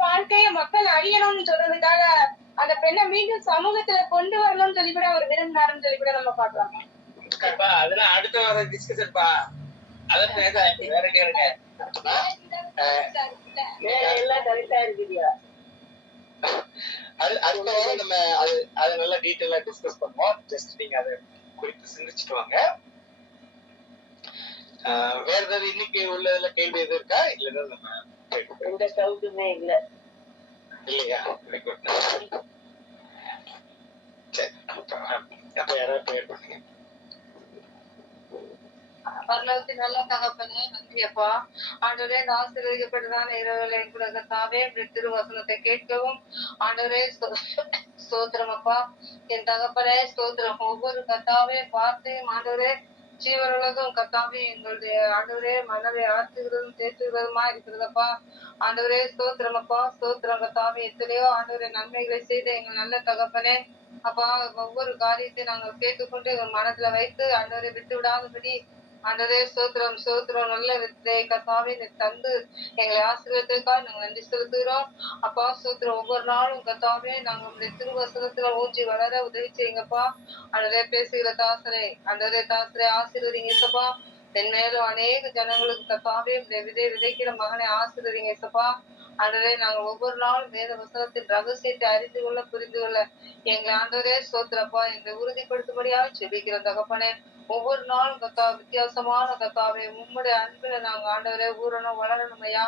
வாழ்க்கைய மக்கள் அறியணும்னு சொல்றதுக்காக அந்த பெண்ணை மீண்டும் சமூகத்துல கொண்டு வரணும்னு சொல்லி கூட அவர் விரும்பினாருன்னு சொல்லி கூட நம்ம பாக்கலாம். அதெல்லாம் அடுத்த வாரம் டிஸ்கஷன் பா. அதான் வேற கேளுங்க. எல்லாம் கரெக்டா இருக்குதியா? அடுத்த வாரம் நம்ம அதை நல்லா டீட்டெயிலா டிஸ்கஸ் பண்ணுவோம். ஜஸ்ட் நீங்க அதை குறித்து சிந்திச்சுட்டு வாங்க. வேற ஏதாவது இன்னைக்கு உள்ளதுல கேள்வி எதுவும் இருக்கா? இல்லைன்னா நம்ம எந்த டவுட்டுமே இல்ல இல்லையா? சரி, அப்ப யாராவது ப்ரேயர் பண்ணுங்க. பரலோகத்தின் நல்ல தகப்பனே, நன்றியப்பா. ஆண்டவரே, இந்த ஆசீர்வதிக்கப்பட்டதான இரவுல கூட கர்த்தாவே திருவசனத்தை கேட்கவும் ஆண்டவரே ஸ்தோத்திரம் அப்பா. என் தகப்பனே ஸ்தோத்திரம். ஒவ்வொரு கர்த்தாவே வார்த்தையும் ஆண்டவரே ஜீவனுலகம் கர்த்தாவே எங்களுடைய ஆண்டவரே மனதை ஆற்றுகிறதும் தேற்றுகிறதுமா இருக்கிறதப்பா. ஆண்டவரே ஸ்தோத்திரம் அப்பா, ஸ்தோத்திரம் கர்த்தாவே. எத்தனையோ ஆண்டவரே நன்மைகளை செய்த எங்கள் நல்ல தகப்பனே அப்பா, ஒவ்வொரு காரியத்தை நாங்கள் கேட்டுக்கொண்டு எங்கள் மனதுல வைத்து ஆண்டவரை விட்டு விடாதபடி ஆண்டவரே ஸ்தோத்திரம் ஸ்தோத்திரம். நல்ல வித்தை கர்த்தாவே தந்து எங்களை ஆசீர்வதிக்காக நாங்கள் நன்றி செலுத்துகிறோம் அப்பா. ஸ்தோத்திரம். ஒவ்வொரு நாளும் கர்த்தாவே நாங்கள் உங்களுடைய திருவசனத்துல ஊற்றி வளர உதவி செய்யுங்கப்பா. ஆண்டவரே பேசுகிற தாசரை ஆண்டவரே ஆசீர்வதிங்கப்பா. மேலும் அநேக ஜனங்களுக்கு கர்த்தாவே விதைக்கிற மகனை ஆசீர்வதிங்கப்பா. ஆண்டவரே நாங்கள் ஒவ்வொரு நாளும் வேத வசனத்தின் ரகசியத்தை அறிந்து கொள்ள புரிந்து கொள்ள எங்களை ஆண்டவரே ஸ்தோத்திரப்பா எங்களை உறுதிப்படுத்தும்படியாக செபிக்கிற தகப்பனே. ஒவ்வொரு நாளும் கத்தா வித்தியாசமான கத்தாவே உம்முடைய அன்புல நாங்க ஆண்டவரே ஊறணும் வளரணும் ஐயா.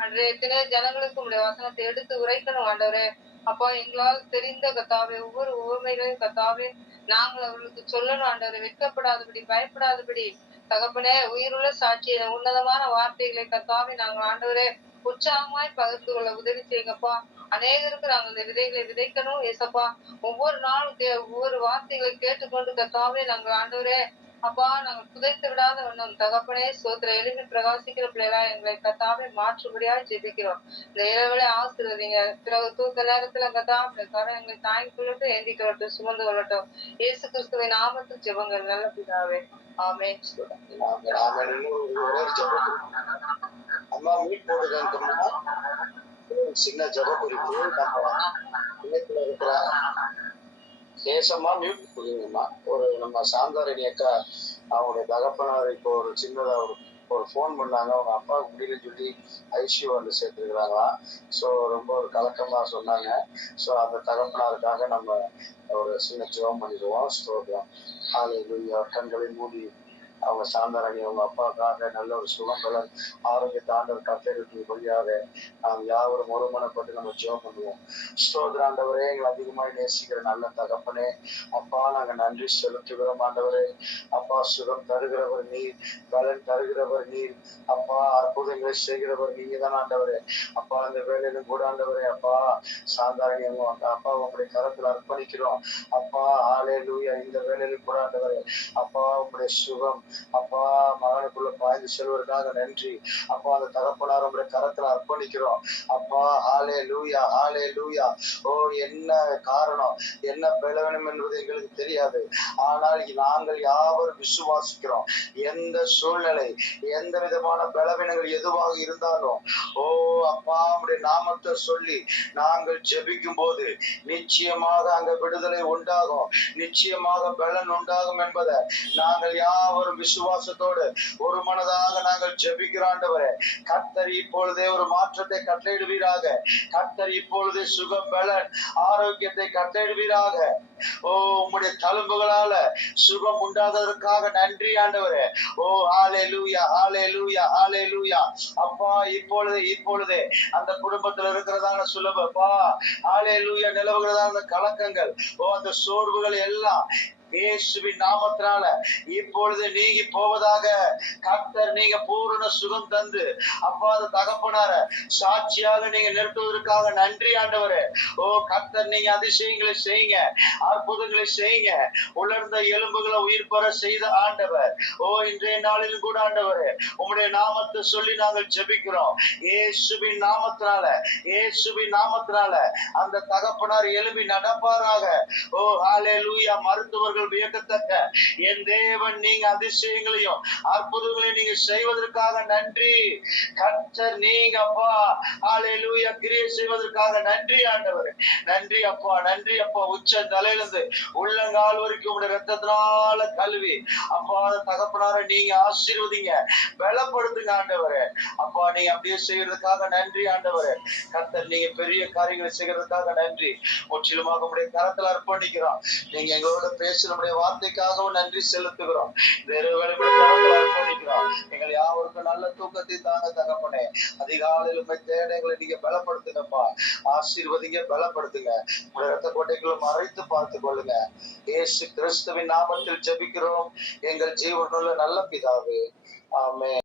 ஆண்டவரே எத்தனையோ ஜனங்களுக்கு உங்களுடைய வசனத்தை எடுத்து உரைக்கணும் ஆண்டவரே அப்பா. எங்களால் தெரிந்த கத்தாவே ஒவ்வொரு உவமைகளையும் கத்தாவே நாங்கள் அவர்களுக்கு சொல்லணும் ஆண்டவரே. வெட்கப்படாதபடி பயப்படாதபடி தகப்பனே, உயிருள்ள சாட்சி உன்னதமான வார்த்தைகளை கர்த்தாவே நாங்கள் ஆண்டவரே உற்சாகமாய் பகிர்ந்து கொள்ள உதவி செய்யுங்கப்பா. அநேகருக்கு நாங்கள் இந்த விதைகளை விதைக்கணும் ஏசப்பா. ஒவ்வொரு நாளும் ஒவ்வொரு வார்த்தைகளை கேட்டுக்கொண்டு கர்த்தாவே நாங்கள் ஆண்டவரே அப்பா நாங்கள் புதைத்து விடாத வண்ணம் தகப்பனே சோத்திர எளிமை பிரகாசிக்கிற பிள்ளைகளா எங்களை கர்த்தாவே மாற்றுபடியா ஜெபிக்கிறோம். இந்த இரவுல ஆசீர்வதிங்க. பிறகு தூக்க நேரத்துல கர்த்தாவே கரம் எங்களை தாங்கி கொள்ளட்டும், ஏந்தி கொள்ளட்டும், சுமந்து கொள்ளட்டும். இயேசு கிறிஸ்துவின் நாமத்தில் ஜெபங்கள் நல்ல பிதாவே, ஆமென். அம்மா மீட் போடுறதுன்னா சின்ன ஜப குறிப்பு நம்ம இணைப்புல இருக்கிற தேசமா மியூட் புரியுங்கம்மா. ஒரு நம்ம சாந்தாரணி அக்கா அவங்களுடைய தகப்பனார் இப்போ ஒரு சின்னதா ஒரு ஃபோன் பண்ணாங்க. அவங்க அப்பாவுக்கு முடியலன்னு சொல்லி ஐசியூ வந்து சேர்த்துருக்குறாங்களாம். ஸோ ரொம்ப ஒரு கலக்கமா சொன்னாங்க. ஸோ அந்த தகப்பனாருக்காக நம்ம ஒரு சின்ன ஜெபம் பண்ணிடுவோம். ஸ்தோத்திரம். ஹல்லேலூயா. கண்களை மூடி அவங்க சாந்தாரணி அவங்க அப்பாவுக்காக நல்ல ஒரு சுகம்பலன் ஆரோக்கியத்தை ஆண்டவர் கட்டளைக்கு வழியாக நாம் யாவரும் ஒருமனப்பட்டு நம்ம ஜெபம் பண்ணுவோம். ஸ்தோத்திர ஆண்டவரே, எங்களை அதிகமாக நேசிக்கிற நல்ல தகப்பனே, அப்பா நாங்க நன்றி செலுத்துகிறோம் ஆண்டவரே. அப்பா சுகம் தருகிறவர் நீர், பலன் தருகிறவர் நீர், அப்பா அற்புதங்களை செய்கிறவர் நீங்க தான் ஆண்டவரே. அப்பா அந்த வேலையிலும் கூட ஆண்டவரே அப்பா சாந்தாரணி அப்பா உங்களுடைய கரத்துல அர்ப்பணிக்கிறோம் அப்பா. ஹல்லேலூயா. இந்த வேலையிலும் கூட ஆண்டவரே அப்பா உங்களுடைய சுகம் அப்பா மகனுக்குள்ள பாய்ந்து செல்வதற்காக நன்றி அப்பா. அந்த தகப்பனார் உங்களுடைய கரத்துல அர்ப்பணிக்கிறோம் அப்பா. ஹல்லேலூயா, ஹல்லேலூயா. ஓ என்ன காரணம், என்ன பலவீனம் என்பது எங்களுக்கு தெரியாது. ஆனால் நாங்கள் யாவரும் விசுவாசிக்கிறோம். எந்த சூழ்நிலை, எந்த விதமான பலவீனங்கள் எதுவாக இருந்தாலும் ஓ அப்பா உங்களுடைய நாமத்தை சொல்லி நாங்கள் ஜெபிக்கும் போது நிச்சயமாக அங்க விடுதலை உண்டாகும், நிச்சயமாக பலன் உண்டாகும் என்பதை நாங்கள் யாவரும் விசுவாசத்தோடு ஒரு மனதாக நாங்கள் ஜெபிக்கிறோம் ஆண்டவரே. கர்த்தர் இப்பொழுதே ஒரு மாற்றத்தை கட்டளையிடுவீராக. கர்த்தர் இப்பொழுதே சுக பலன் ஆரோக்கியத்தை கட்டளையிடுவீராக. ஓ உம்முடைய தழும்புகளால சுகம் உண்டாததற்காக நன்றி ஆண்டவரே. ஓ ஹல்லேலூயா, ஹல்லேலூயா, ஹல்லேலூயா. அப்பா இப்பொழுதே அந்த குடும்பத்துல இருக்கிறதான சுலபப்பா ஹல்லேலூயா நிலவுகிறதான அந்த கலக்கங்கள் ஓ அந்த சோர்வுகள் எல்லாம் இயேசுவின் நாமத்தினால இப்பொழுது நீங்கி போவதாக. கர்த்தர் நீங்க பூரண சுகம் தந்து அப்பா அந்த தகப்பனார சாட்சியாக நீங்க நிறுத்துவதற்காக நன்றி ஆண்டவரே. ஓ கர்த்தர் நீங்க அதிசயங்களை செய்யுங்க, அற்புதங்களை செய்யுங்க. உலர்ந்த எலும்புகளை உயிர் பெற செய்த ஆண்டவர் ஓ இன்றைய நாளிலும் கூட ஆண்டவரே உம்முடைய நாமத்தை சொல்லி நாங்கள் ஜெபிக்கிறோம். இயேசுவின் நாமத்தினால, இயேசுவின் நாமத்தினால அந்த தகப்பனார் எழுப்பி நடப்பாராக. ஓ ஹல்லேலூயா. மருத்துவர்கள் வியக்கத்தக்க என் தேவன் நீங்க அதிசயங்களையும் அற்புதங்களையும் நீங்க செய்வதற்காக நன்றி. கர்த்தர் நீங்க அப்பா ஹல்லேலூயா கிரியை செய்வதற்காக நன்றி ஆண்டவர். நன்றி அப்பா, நன்றி அப்பா. உச்ச தலையிலிருந்து உள்ளங்கால் வரைக்கும் உங்களுடைய ரத்தத்தினால கழுவி அப்பா தகப்பனார நீங்க ஆசீர்வதிங்க, பலப்படுத்துங்க ஆண்டவரே. அப்பா நீங்க அப்படியே செய்யறதுக்காக நன்றி ஆண்டவரே. கர்த்தர் நீங்க பெரிய காரியங்களை செய்யறதுக்காக நன்றி. முற்றிலுமாக உங்களுடைய கரத்துல அர்ப்பணிக்கிறோம். நீங்க எங்களோட பேச நம்முடைய வார்த்தைக்காகவும் நன்றி செலுத்துகிறோம். அர்ப்பணிக்கிறோம். எங்கள் யாவருக்கும் நல்ல தூக்கத்தை தாங்க தகப்பனே. அதிகாலையில் உண்மை தேட எங்களை நீங்க பலப்படுத்துங்கப்பா. ஆசீர்வதிங்க, பலப்படுத்துங்க. உங்களுடைய ரத்த கோட்டைகளும் மறைத்து பார்த்து கொள்ளுங்க. இயேசு கிறிஸ்துவின் நாமத்தில் ஜெபிக்கிறோம் எங்கள் ஜீவனுள்ள நல்ல பிதாவே, ஆமென்.